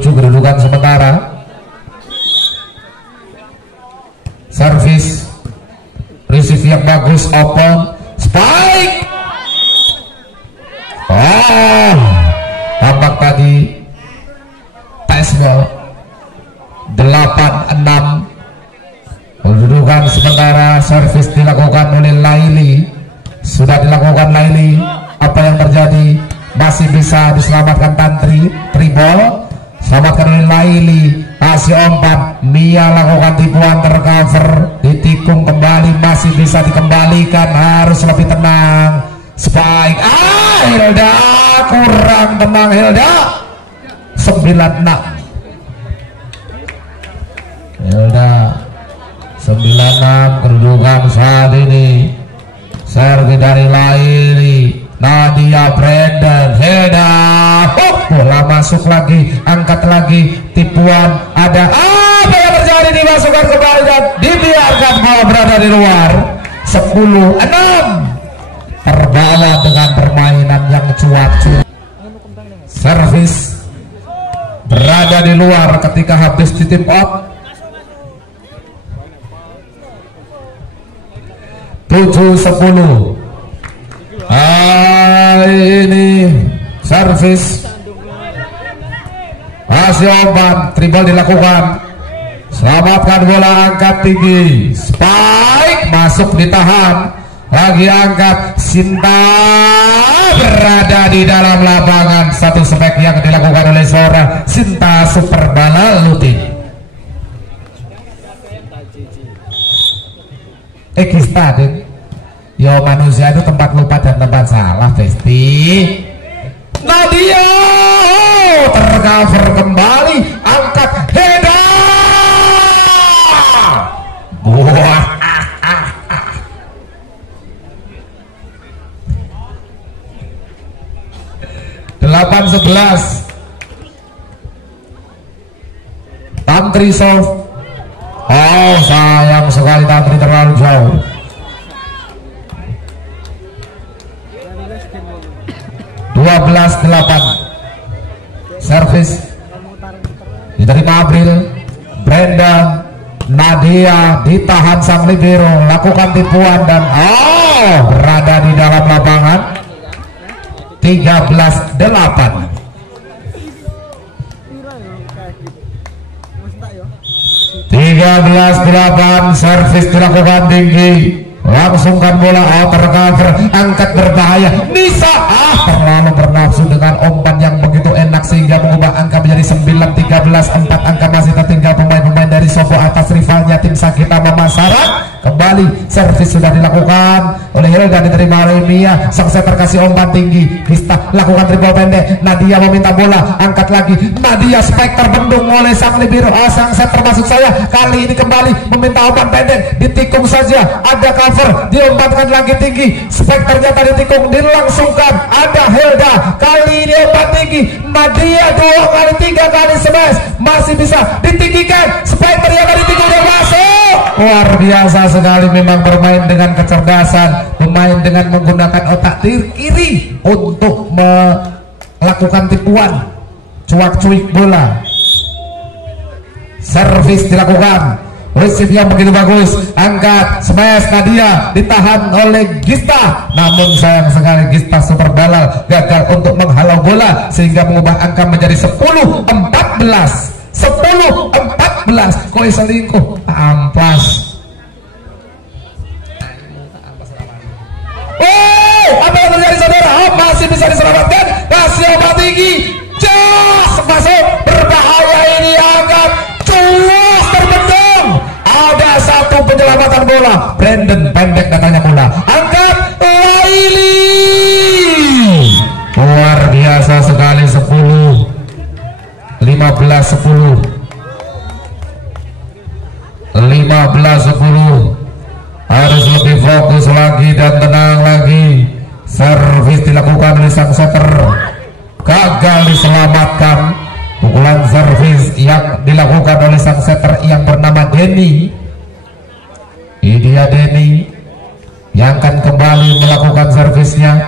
kedudukan sementara. Servis, receive yang bagus, open, spike. Tampak tadi pasbol. 8-6 kedudukan sementara. Servis dilakukan oleh Laili, sudah dilakukan Laili. Apa yang terjadi? Masih bisa diselamatkan Tantri, dribble, selamatkan oleh Laili, kasih umpan, Mia lakukan tipuan, tercover, ditikung kembali, masih bisa dikembalikan, harus lebih tenang. Spike, Hilda kurang tenang, Hilda. 9-6 Hilda, 96 kedudukan saat ini. Servis dari Laili, Nadia, Brandon, Hilda, bola masuk lagi, angkat lagi, tipuan, ada apa yang terjadi? Dimasukkan kembali dan dibiarkan bola berada di luar. 10-6 terbawa dengan permainan yang cuat-cuat. Servis berada di luar ketika habis di tip out. 7-10. Ini servis, kasih umpan, dribble dilakukan, selamatkan bola, angkat tinggi, spike, masuk, ditahan, lagi angkat, Sinta berada di dalam lapangan. Satu spike yang dilakukan oleh seorang Sinta Superbala Lutin. Gista, yo manusia itu tempat lupa dan tempat salah, Besti. Nadia tercover kembali, angkat, Heda. Wah. 8-11. Tantri soft. Oh, sayang sekali Tantri terlalu jauh. 15-8. Servis diterima April. Brenda Nadia ditahan sang libero, lakukan tipuan dan berada di dalam lapangan. 13-8. 13-8. Servis dilakukan tinggi, langsungkan bola tercover, angkat berbahaya. Nisa terlalu bernafsu dengan umpan yang begitu enak sehingga mengubah angka menjadi 9-13. 4 angka masih tertinggal pemain-pemain dari Sobo atas rivalnya tim Sagita Mamasaran. Kembali servis sudah dilakukan oleh Hilda, diterima oleh Mia. Sang setter kasih umpan tinggi, Gista lakukan dribble pendek. Nadia meminta bola, angkat lagi. Nadia spike terbendung oleh sang libero. Sang setter masuk saya, kali ini kembali meminta umpan pendek, ditikung saja, ada cover, diumpankan lagi tinggi. Spike ternyata ditikung, dilangsungkan. Ada Hilda, kali ini umpan tinggi. Nadia 2 kali 3 kali smash, masih bisa ditinggikan. Spike ternyata ditikung dan masuk. Luar biasa sekali, memang bermain dengan kecerdasan, bermain dengan menggunakan otak kiri untuk melakukan tipuan, cuak-cuik bola. Servis dilakukan, receive yang begitu bagus, angkat, smash. Nadia ditahan oleh Gista, namun sayang sekali Gista super dalal gagal untuk menghalau bola sehingga mengubah angka menjadi 10-14. 10-14. Koi selingkuh, amplas. Apa yang terjadi saudara? Masih bisa diselamatkan, kasih obat tinggi, jos masuk, berbahaya ini, angkat, cuas terbendung. Ada satu penyelamatan bola. Brandon pendek datanya bola, angkat, Laili. Luar biasa sekali. 15-10. 15-10. Harus lebih fokus lagi dan tenang lagi. Servis dilakukan oleh sang setter, gagal diselamatkan. Pukulan servis yang dilakukan oleh sang setter yang bernama Denny. Ini dia Denny yang akan kembali melakukan servisnya.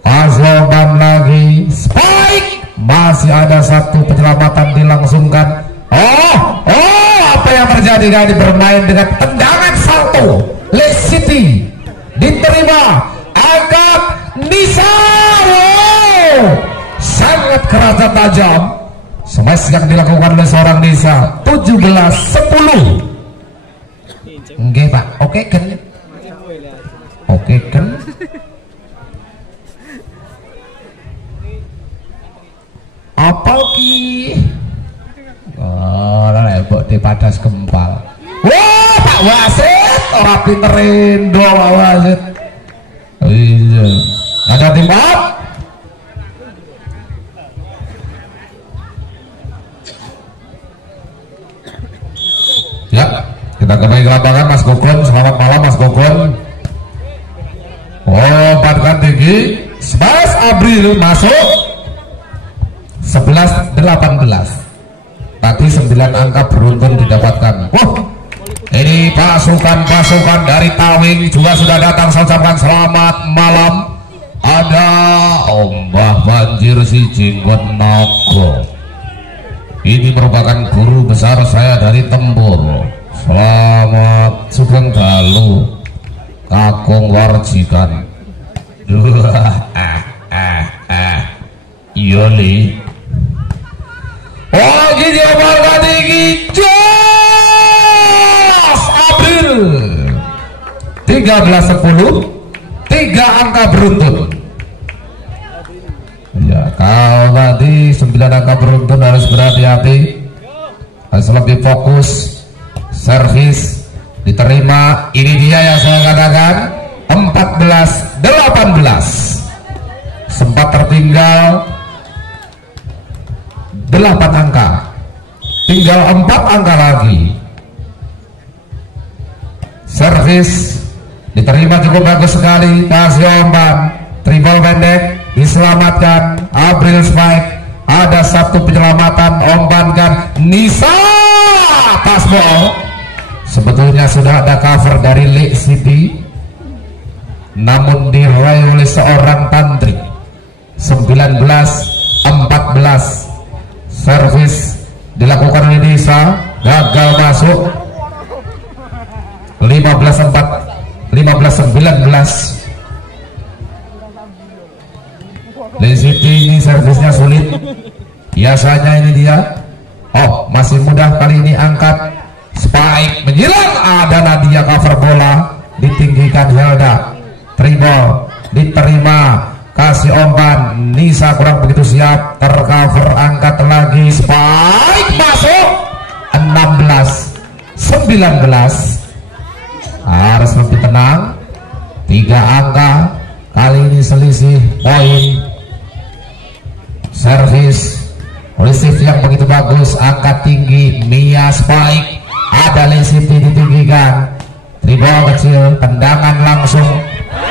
Azloban lagi, spike, masih ada satu penyelamatan dilangsungkan. Apa yang terjadi? Gadi bermain dengan tendangan salto. Lake City diterima, angkat, Nisa, sangat keras dan tajam. Smash yang dilakukan oleh seorang Nisa. 17-10. Oke Pak, oke kan? Oke kan? Apa ki? Rebok di padas gempal. Wah, Pak Wasit, orang pinterin doang Pak Wasit. Iya, ada tim up. Ya, kita kembali ke lapangan Mas Gogon. Selamat malam Mas Gogon. Umpankan tinggi, smash, April masuk. 11-18. Tadi 9 angka beruntun didapatkan. Ini pasukan dari Tawing juga sudah datang. Saya ucapkan selamat malam. Ada Mbah Banjir si Jenggot Nago. Ini merupakan guru besar saya dari Tembur. Selamat Sugeng Dalu Kakung Warjikan. Yoli. Gini omongan tinggi, jos April. 13-10. 3 angka beruntun. Ya, kalau tadi 9 angka beruntun harus berhati-hati, harus lebih fokus. Servis diterima. Ini dia yang saya katakan, 14-18. Sempat tertinggal 8 angka, tinggal 4 angka lagi. Servis diterima cukup bagus sekali, kasih umpan, dribble pendek, diselamatkan. April spike, ada satu penyelamatan, umpankan Nisa, passball. Sebetulnya sudah ada cover dari Lake City. namun diraih oleh seorang Tantri. 19-14. Servis dilakukan oleh Nisa, gagal masuk. 15-19. Lesiti ini servisnya sulit. Biasanya ini dia. Oh, masih mudah, kali ini angkat. Spike menyilang, ada Nadia cover bola, ditinggikan Helda. Tribol diterima, kasih umpan. Nisa kurang begitu siap, tercover, angkat lagi. Spike masuk. 16-19. Harus lebih tenang. 3 angka, kali ini selisih poin. Servis receive yang begitu bagus, angkat tinggi. Mia Spike, ada Lesiti ditinggikan. Dribble kecil, tendangan langsung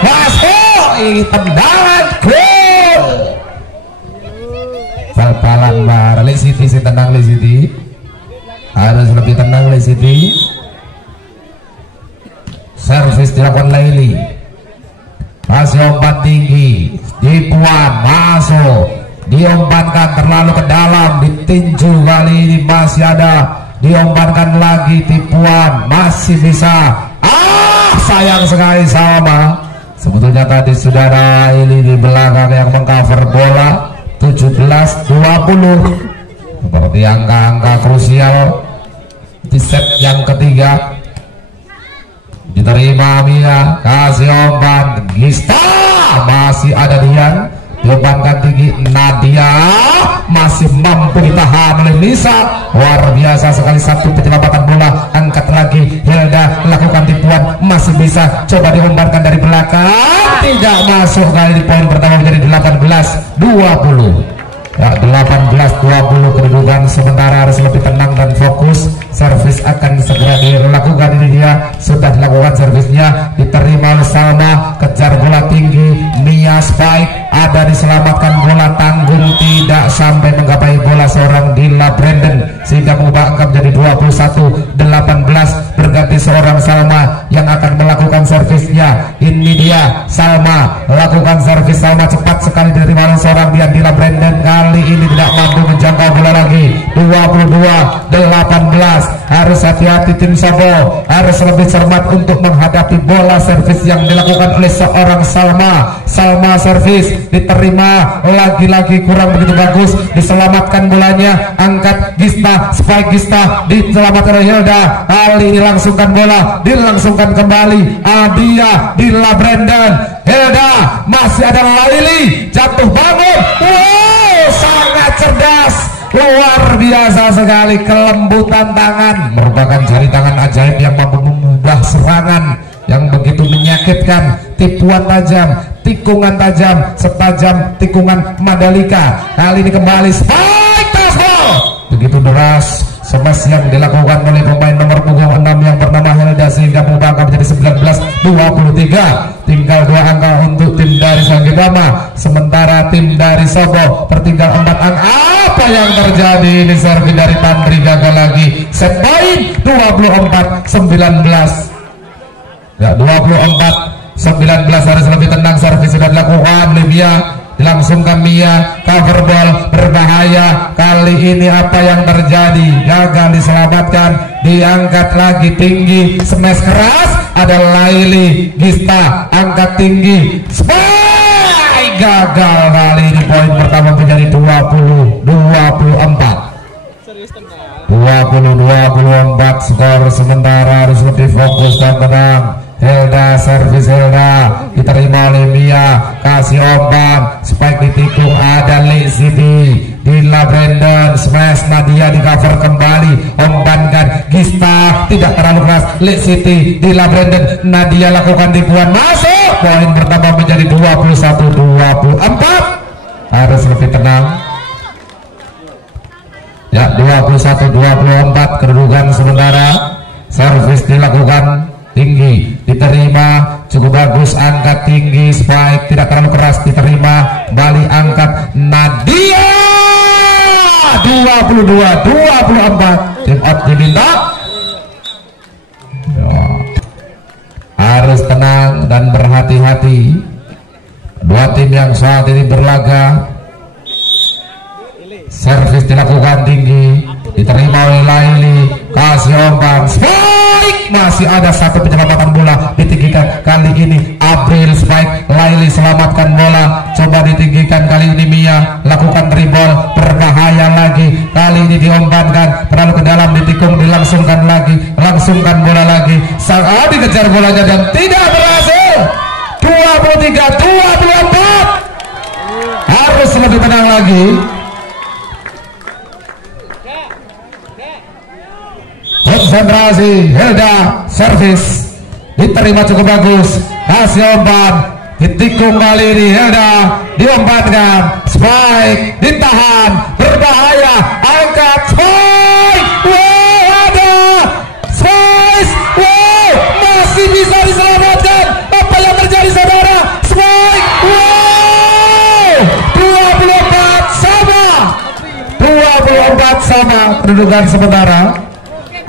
masuk. Tendangan gol. Bal-balan bar Lesiti, si tenang Lesiti. Harus lebih tenang Lesiti. Servis dilakukan Laili, masih umpan tinggi, dipuan masuk, diumpankan terlalu ke dalam, ditinju, kali ini masih ada, diumpankan lagi, tipuan, masih bisa. Sayang sekali Salma. Sebetulnya tadi sudah ada Laili di belakang yang mengcover bola. 17-20. Seperti angka-angka krusial di set yang ketiga. Diterima Mia, kasih umpan. Gista, masih ada Dian, diumpankan tinggi. Nadia masih mampu ditahan oleh Nisa. Luar biasa sekali, satu penyelamatan bola. Angkat lagi Hilda, lakukan tipuan, masih bisa, coba diumpankan dari belakang, tidak masuk. Kali ini poin pertama menjadi 18-20. Ya, 18-20 kedudukan sementara. Harus lebih tenang dan fokus. Servis akan segera dilakukan. Ini dia sudah dilakukan servisnya, diterima oleh Salma, kejar bola tinggi. Mia Spike, ada diselamatkan bola, tanggung, tidak sampai menggapai bola seorang Dila Brandon, sehingga mengubah angka menjadi 21-18. Berganti seorang Salma yang akan melakukan servisnya. Ini dia Salma, lakukan servis. Salma cepat sekali diterima oleh seorang Dila Brandon. Kali ini tidak mampu menjangkau bola lagi. 22-18. Harus hati-hati tim Sabo, harus lebih cermat untuk menghadapi bola servis yang dilakukan oleh seorang Salma. Salma servis diterima, lagi-lagi kurang begitu bagus, diselamatkan bolanya. Angkat Gista, Spike Gista diselamatkan oleh Hilda. Kali ini langsungkan bola, dilangsungkan kembali. Adia, Dila Brandon, Hilda, masih ada Laili, jatuh bangun. Wow, sangat cerdas. Luar biasa sekali, kelembutan tangan, merupakan jari tangan ajaib yang mampu mengubah serangan yang begitu menyakitkan. Tipuan tajam, tikungan tajam, setajam tikungan Madalika. Kali ini kembali Spike Tasbol, begitu deras smash yang dilakukan oleh pemain nomor punggung 6 yang bernama Helda, sehingga mengubah angka menjadi 19-23. Tinggal 2 angka untuk tim dari Sanggitama, sementara tim dari Sobo tertinggal 4 angka. Apa yang terjadi? Ini servis dari Tantri gagal lagi. Set point 24-19. Ya, 24-19. Harus lebih tenang. Servis sudah dilakukan Libya, dilangsungkan Mia, cover ball berbahaya. Kali ini apa yang terjadi? Gagal diselamatkan, diangkat lagi tinggi, smash keras. Ada Laili, Gista, angkat tinggi, spike, gagal. Kali ini poin pertama menjadi 20-24. 20-24 skor sementara. Harus lebih fokus dan tenang. Hilda servis, Hilda diterima oleh Mia, kasih umpan, spike ditikung, ada Lesiti, Dila Brandon, smash, Nadia di cover kembali, umpankan Gista, tidak terlalu keras, Lesiti, Dila Brandon, Nadia lakukan tipuan, masuk. Poin pertama menjadi 21-24. Harus lebih tenang. Ya, 21-24 kedudukan sementara. Servis dilakukan tinggi, diterima, cukup bagus, angkat tinggi, spike tidak terlalu keras, diterima, kembali angkat, Nadia. 22-24. Tim out diminta. Ya. Harus tenang dan berhati hati-hati dua tim yang saat ini berlaga. Servis dilakukan tinggi, diterima oleh Laili, kasih umpan, spike, masih ada satu penyelamatan bola ditinggikan kali ini April, spike, Laili selamatkan bola, coba ditinggikan kali ini Mia, lakukan dribble, berbahaya lagi, kali ini diumpankan, terlalu ke dalam, ditikung, dilangsungkan lagi, langsungkan bola lagi, saat dikejar bolanya dan tidak berhasil. 23-24, harus lebih tenang lagi. Konsentrasi, Hilda, servis diterima cukup bagus, kasih umpan, ditikung kali ini Hilda, diumpankan, spike, ditahan, berbahaya, angkat, spike, wow, ada, spike, wow, masih bisa diselamatkan, apa yang terjadi saudara, spike, wow, 24 sama, kedudukan sementara.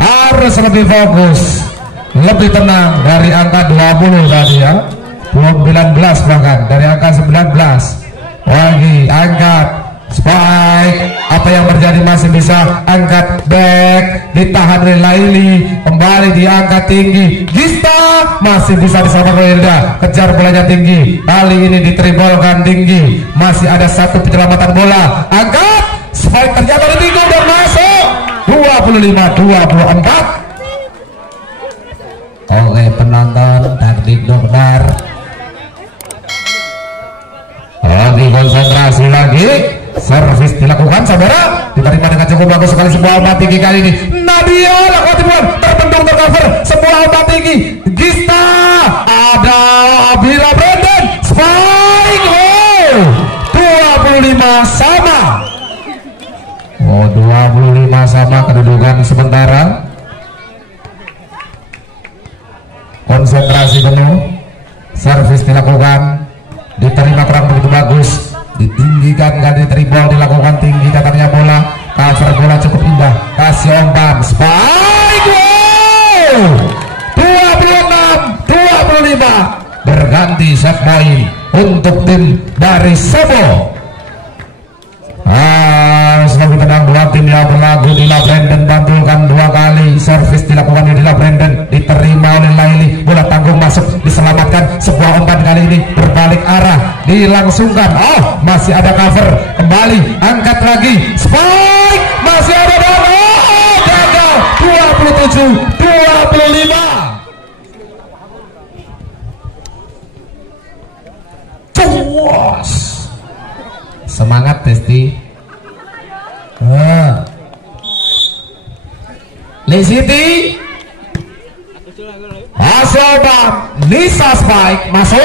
Harus lebih fokus, lebih tenang dari angka 20 tadi ya, 19 bahkan dari angka 19 lagi angkat, spike, apa yang terjadi masih bisa angkat, back, ditahan oleh Laili, kembali diangkat tinggi, Gista masih bisa diselamatkan oleh Hilda, kejar bolanya tinggi, kali ini ditribolkan tinggi, masih ada satu penyelamatan bola, angkat, spike ternyata ditinggal dan masuk. 25-24. Oke penonton taktik dokter lagi konsentrasi lagi, servis dilakukan saudara, diterima dengan cukup bagus sekali sebuah umpan tinggi kali ini Nadia lakukan tipuan, terbentung tercover sebuah umpan tinggi, Gista ada Bila Brandon, spike, 25 sama. 25 sama kedudukan sementara. Konsentrasi penuh, servis dilakukan, diterima kurang begitu bagus, ditinggikan, gak diterima, dilakukan tinggi datangnya bola, cover bola cukup indah, kasih umpan, spike, wow, 26-25, berganti set point untuk tim dari Sobo. Selalu tenang, dua tim yang berlagu. Dila Brandon bantulkan dua kali, servis dilakukan di Dila Brandon, diterima oleh Laili, bola tanggung masuk, diselamatkan, sebuah umpan kali ini berbalik arah, dilangsungkan, oh masih ada cover, kembali, angkat lagi, spike, masih ada bola, oh gagal, 27-25. Semangat Testi. Lee City Asoba Nisa spike masuk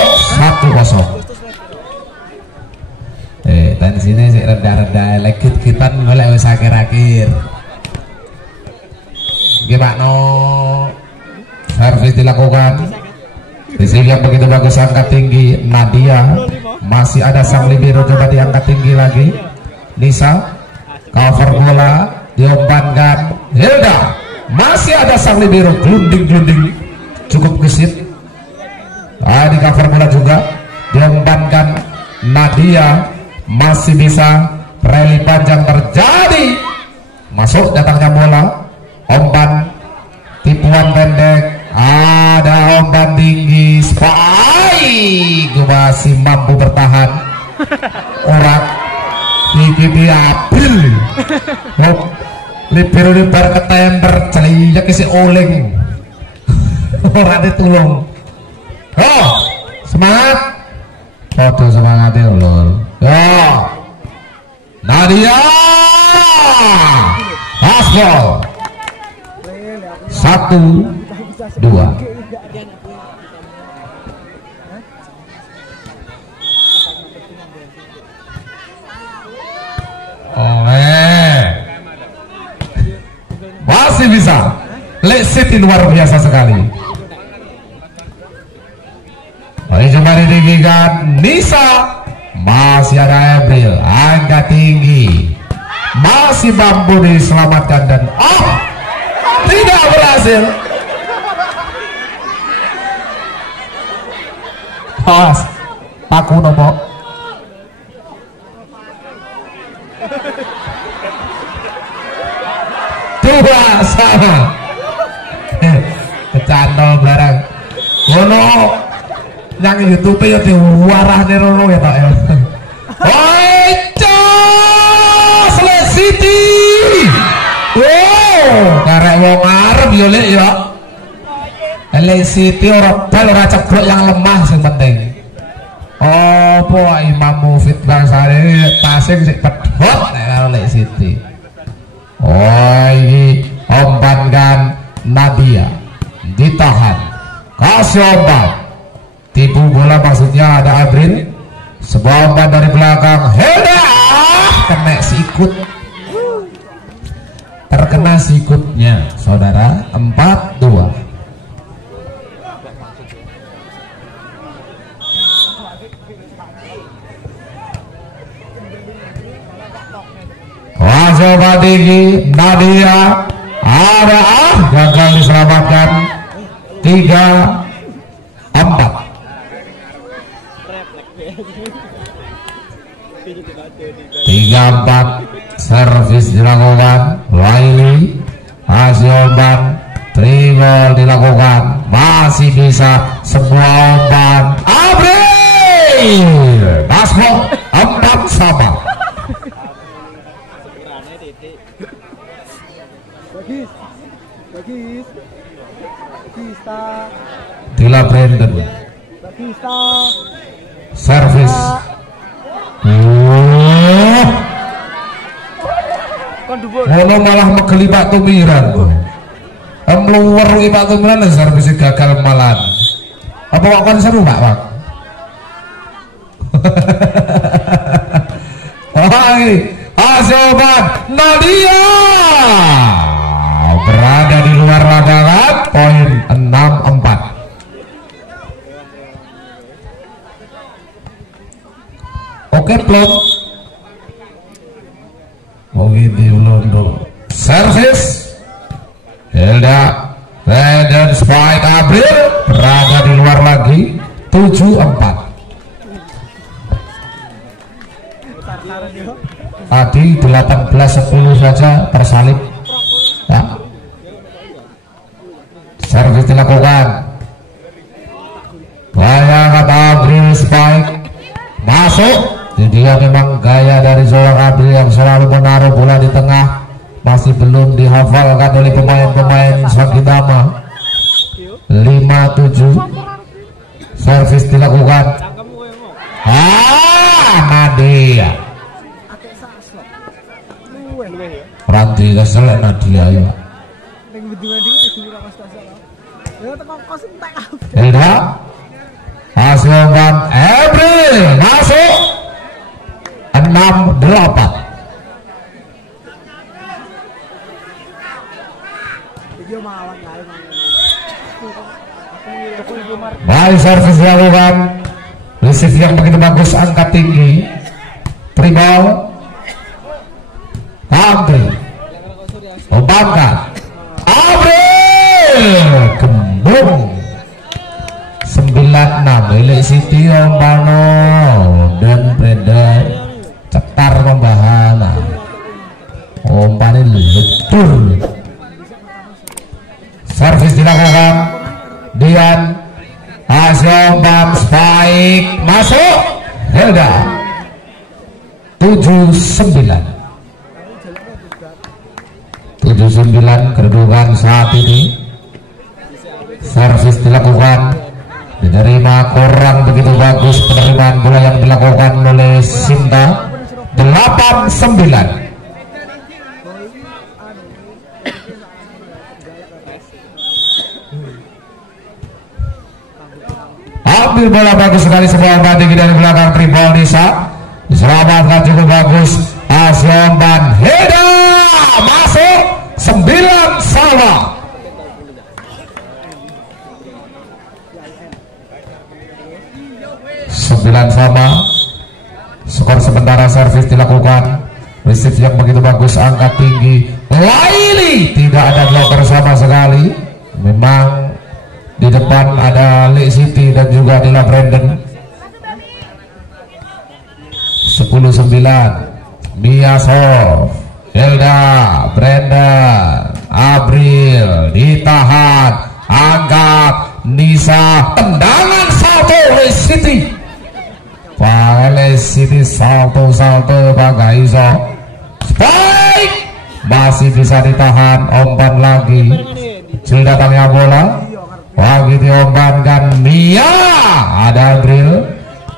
1-0. Tadi sini sih reda-reda lekit kita mulai wis akhir-akhir. Gimana servis dilakukan, yang begitu bagus, angkat tinggi Nadia, masih ada sang libero, coba diangkat tinggi lagi Nisa, cover bola diumpankan Hilda, masih ada sang libero, glunding cukup gesit, di cover bola juga diumpankan Nadia, masih bisa, rally panjang terjadi, masuk datangnya bola, umpan tipuan pendek, ada umpan tinggi, spike, masih mampu bertahan, orang tinggi April, libero lebar ketemper, celiak isi oleng, orang ditulung, oh semangat, foto semangatnya lol, yo Nadia, asbol, 1-2. Masih bisa, Lake City luar biasa sekali. Mari coba ditinggikan Nisa, masih ada April, angka tinggi, masih mampu diselamatkan dan tidak berhasil. Awas, paku nopo. Dua sama. Kecantol barang. Ngono yang YouTube ya diwarahne rono ya Pak. Oi, Select City. Wow, karek wong arep yo lek yo. Select City ora bal ora ceblok yang lemah sing penting. Opo Imam Mufid bangsane tasing sik pedhot nek karo Select City. Oh ini umpan kan Nadia ditahan kasih umpan tipu bola maksudnya ada Adrin sebuah umpan dari belakang Helda kena sikut terkena sikutnya saudara 4-2. Coba tinggi Nadia ada gagal diselamatkan 3-4 servis dilakukan Laili hasil umpan dribble dilakukan masih bisa semua umpan April Basmo 4 sama. Dila Brandon servis ngono malah megeli Pak Tumiran meluwer Pak Tumiran servis gagal malan apa kok kan seru Pak Asobat Nadia berada di luar lapangan poin 6-4. Oke plot di Londo servis Hilda Redden Spike April berada di luar lagi 7-4. Tadi 18-10 saja tersalib ya. Servis dilakukan gaya kata April Spike masuk. Jadi dia memang gaya dari seorang April yang selalu menaruh bola di tengah masih belum dihafalkan oleh pemain-pemain Sakitama. 5-7 servis dilakukan Nadia Ranti keselek Nadia ya Hilda hasilkan April masuk 6-8. Baik servis dilakukan receive yang begitu bagus angkat tinggi dribble April umpankan April gembung 9-6 Elek City umpano dan Brenda cetar pembahana umpannya ledur servis dilakukan Dian hasil umpan Spike masuk Hilda 7-9 kedudukan saat ini. Servis dilakukan diterima kurang begitu bagus penerimaan bola yang dilakukan oleh Sinta. 8-9. Ambil bola bagus sekali sebuah umpan tinggi dari belakang Tribal Nisa diselamatkan cukup bagus. Asyomban Heda masuk 9 sama. Skor sementara. Servis dilakukan, receive yang begitu bagus, angkat tinggi Laili, tidak ada blocker sama sekali. Memang di depan ada Lake City dan juga Dila Brandon. Mia Sof, Hilda, Brenda, April ditahan, angkat, Nisa, tendangan salto City. Pak City salto Bangga Iso, spike masih bisa ditahan, umpan lagi. Kecil datangnya bola, lagi diompankan Mia, ada April,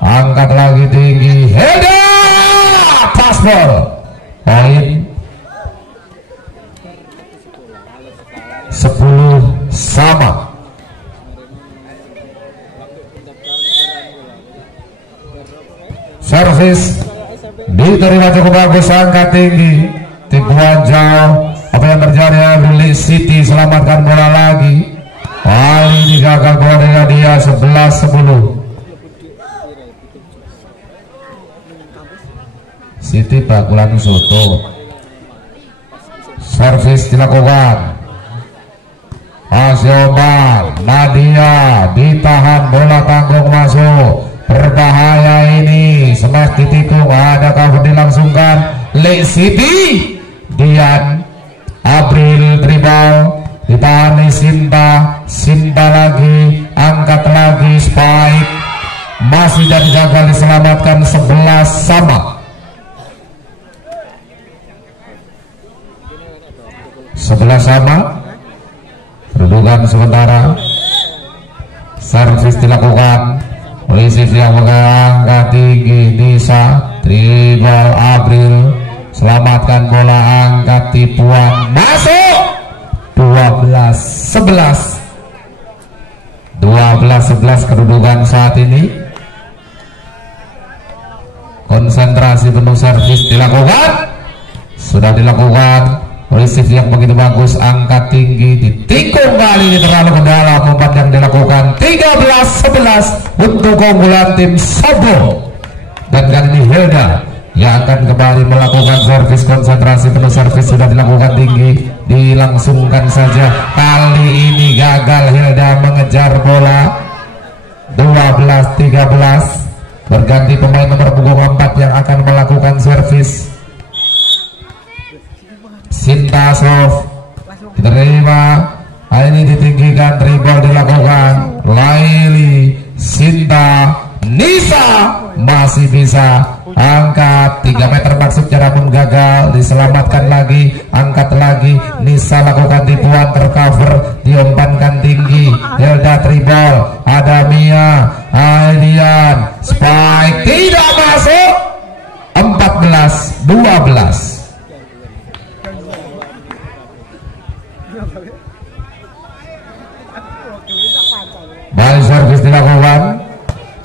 angkat lagi tinggi, Hilda, paspor, poin 10 sama. Servis diterima cukup bagus, angkat tinggi, tipuan jauh. Apa yang terjadi? Beli City selamatkan bola lagi. Kali ini gagal bola dengan dia 11-10. City bakulan soto. Servis dilakukan. Asyomar, Nadia ditahan, bola tanggung masuk. Berbahaya ini, smash ditikung, ada cover dilangsungkan. Lake City, Dian, April dribble, ditahan Sinta lagi, angkat lagi, spike, masih jadi gagal diselamatkan, 11 sama. 11 sama. Kedudukan sementara. Servis dilakukan. Polisi yang mengangkat tinggi, Nisa, dribble April, selamatkan bola, angkat tipuan, masuk. 12-11. 12-11 kedudukan saat ini. Konsentrasi penuh, servis dilakukan, sudah dilakukan. Polisi yang begitu bagus, angkat tinggi, ditikung, kali ini terlalu ke dalam, umpan yang dilakukan. 13-11 untuk keunggulan tim Sobo. Dan kali ini Hilda yang akan kembali melakukan servis. Konsentrasi penuh, servis sudah dilakukan tinggi, dilangsungkan saja. Kali ini gagal Hilda mengejar bola. 12-13. Berganti pemain nomor punggung 4 yang akan melakukan servis. Sinta Sof diterima, ini ditinggikan, dribble dilakukan, Laili, Sinta, Nisa masih bisa angkat 3 meter maksudnya, namun gagal, diselamatkan lagi, angkat lagi, Nisa lakukan tipuan, tercover, diumpankan tinggi, Hilda dribble, ada Mia, Aidian, spike, tidak masuk. 14-12. Baik, servis dilakukan,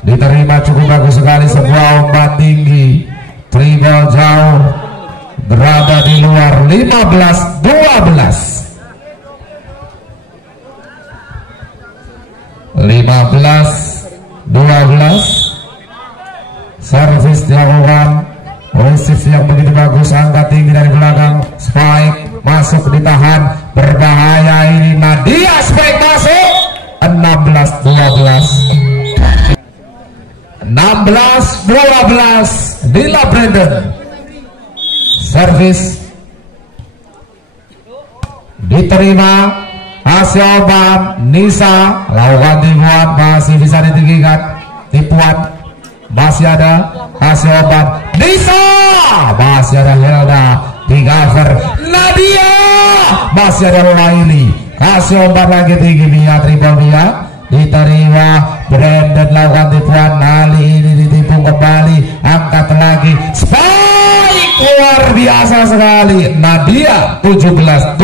diterima cukup bagus sekali, sebuah umpan tinggi, dribble jauh, berada di luar. 15-12. 15-12. Servis dilakukan, receive yang begitu bagus, angkat tinggi dari belakang, spike masuk, ditahan, berbahaya ini, Nadia, spike masuk. 16-12. 16-12 Dila Brandon. Servis diterima, Asyoban, Nisa lakukan tipuan, masih bisa ditinggikan, tipuan masih ada, Asyoban, Nisa masih ada, Hilda di cover, Nadia masih ada, Laili, Asyoban lagi tinggi, Mia dribble, Mia diterima, Brandon lakukan tipuan, kali ini ditipu kembali, angkat lagi, spike, luar biasa sekali, Nadia. 17-12.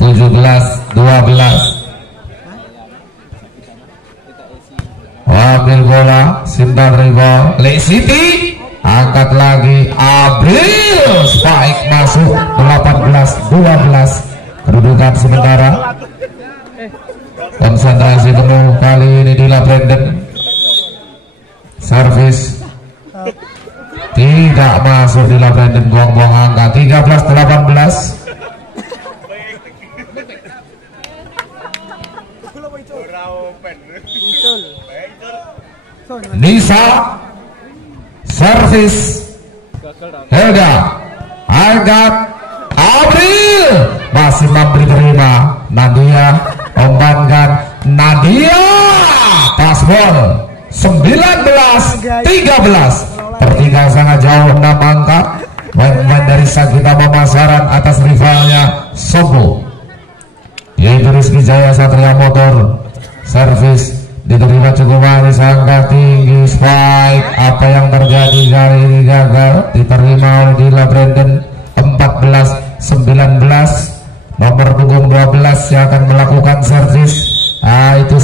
17-12. Ambil bola, Sinta dribble, Lake City angkat lagi, April, spike masuk. 18-12 kedudukan sementara. Konsentrasi penuh kali ini Dila Brandon. Servis tidak masuk, Dila Brandon buang-buang angka. 13-18. Nisa servis Helga angkat Abril masih mampu diterima Nadia umpankan Nadia paspol 19-13 tertinggal sangat jauh 6 angka. Main-main dari Sagita Pemasaran atas rivalnya Sobo yaitu Rizky Jaya Satria Motor. Servis diterima cukup manis, angka tinggi, spike. Apa yang terjadi kali ini gagal diterima oleh Dila Brandon. 14-19 nomor punggung 12 yang akan melakukan servis. Itu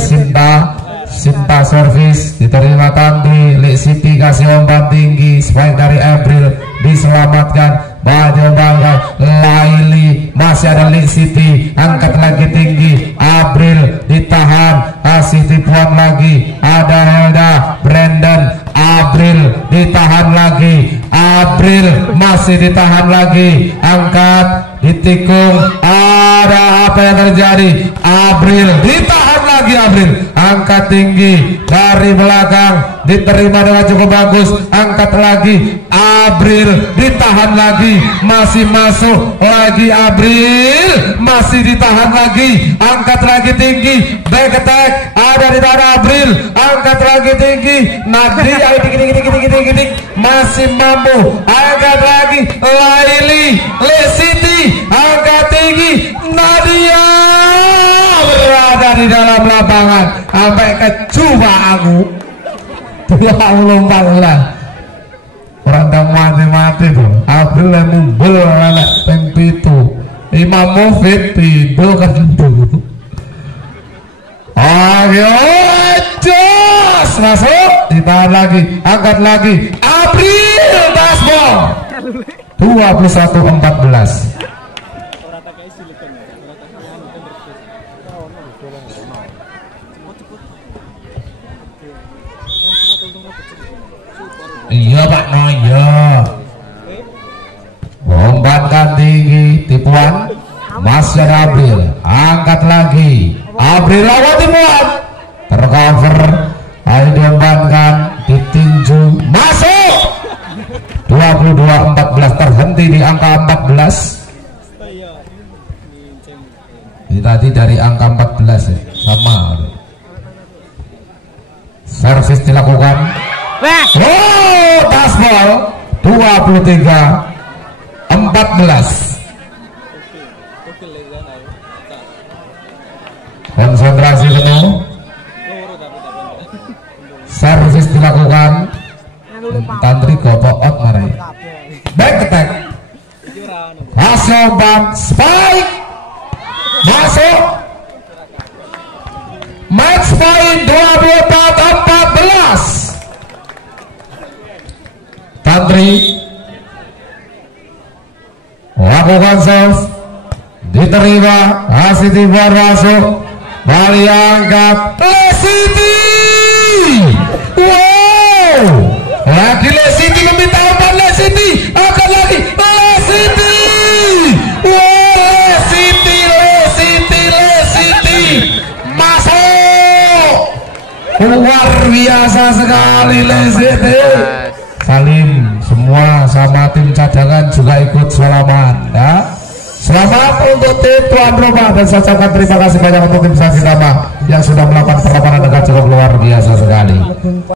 Sinta servis diterima Tanti. Lake City kasih umpan tinggi, spike dari April diselamatkan. Bagaimana Laili masih ada Lake City, angkat lagi tinggi. April ditahan, kasih tipuan lagi. Ada Helda Brandon. April ditahan lagi. April masih ditahan lagi, angkat ditikung. Ada apa yang terjadi? April ditahan lagi. April angkat tinggi dari belakang, diterima dengan cukup bagus, angkat lagi. April ditahan lagi, masih masuk lagi. April masih ditahan lagi, angkat lagi tinggi. Back attack ada di tangan April, angkat lagi tinggi. Nadia dikit masih mampu, angkat lagi. Laili Lake City angkat tinggi. Nadia berada di dalam lapangan sampai kecuba aku 24 lah. Orang tak mati tuh. April yang mumbul anak tempi itu. Imam Mufid tidur kentu. Ayo jos masuk, ditahan lagi, angkat lagi. April baseball 21-14. Iya Pak Noyo, umpankan tinggi, tipuan masih ada April, angkat lagi. April lawan tipuan, tercover, ayo diumpankan, ditinju, masuk. 22-14, terhenti di angka 14. Ini tadi dari angka 14 ya, sama. Servis dilakukan. Oh, tasbol 23-14. Konsentrasi penuh. Servis dilakukan. Tantri gopot marai. Back attack. Hasoban spike. Masuk. Match point 24-14. Tantri lakukan serve, diterima, kasih tipuan masuk, balik angkat, Lake City. Wow, lagi Lake City meminta umpan. Lake City angkat lagi, Lake City. Wow, Lake City masuk. Luar biasa sekali Lake City. Salim semua sama tim cadangan juga ikut selamat ya. Selamat untuk tim tuan rumah dan saya ucapkan terima kasih banyak untuk tim Sagitama yang sudah melakukan perlawanan dengan cukup luar biasa sekali.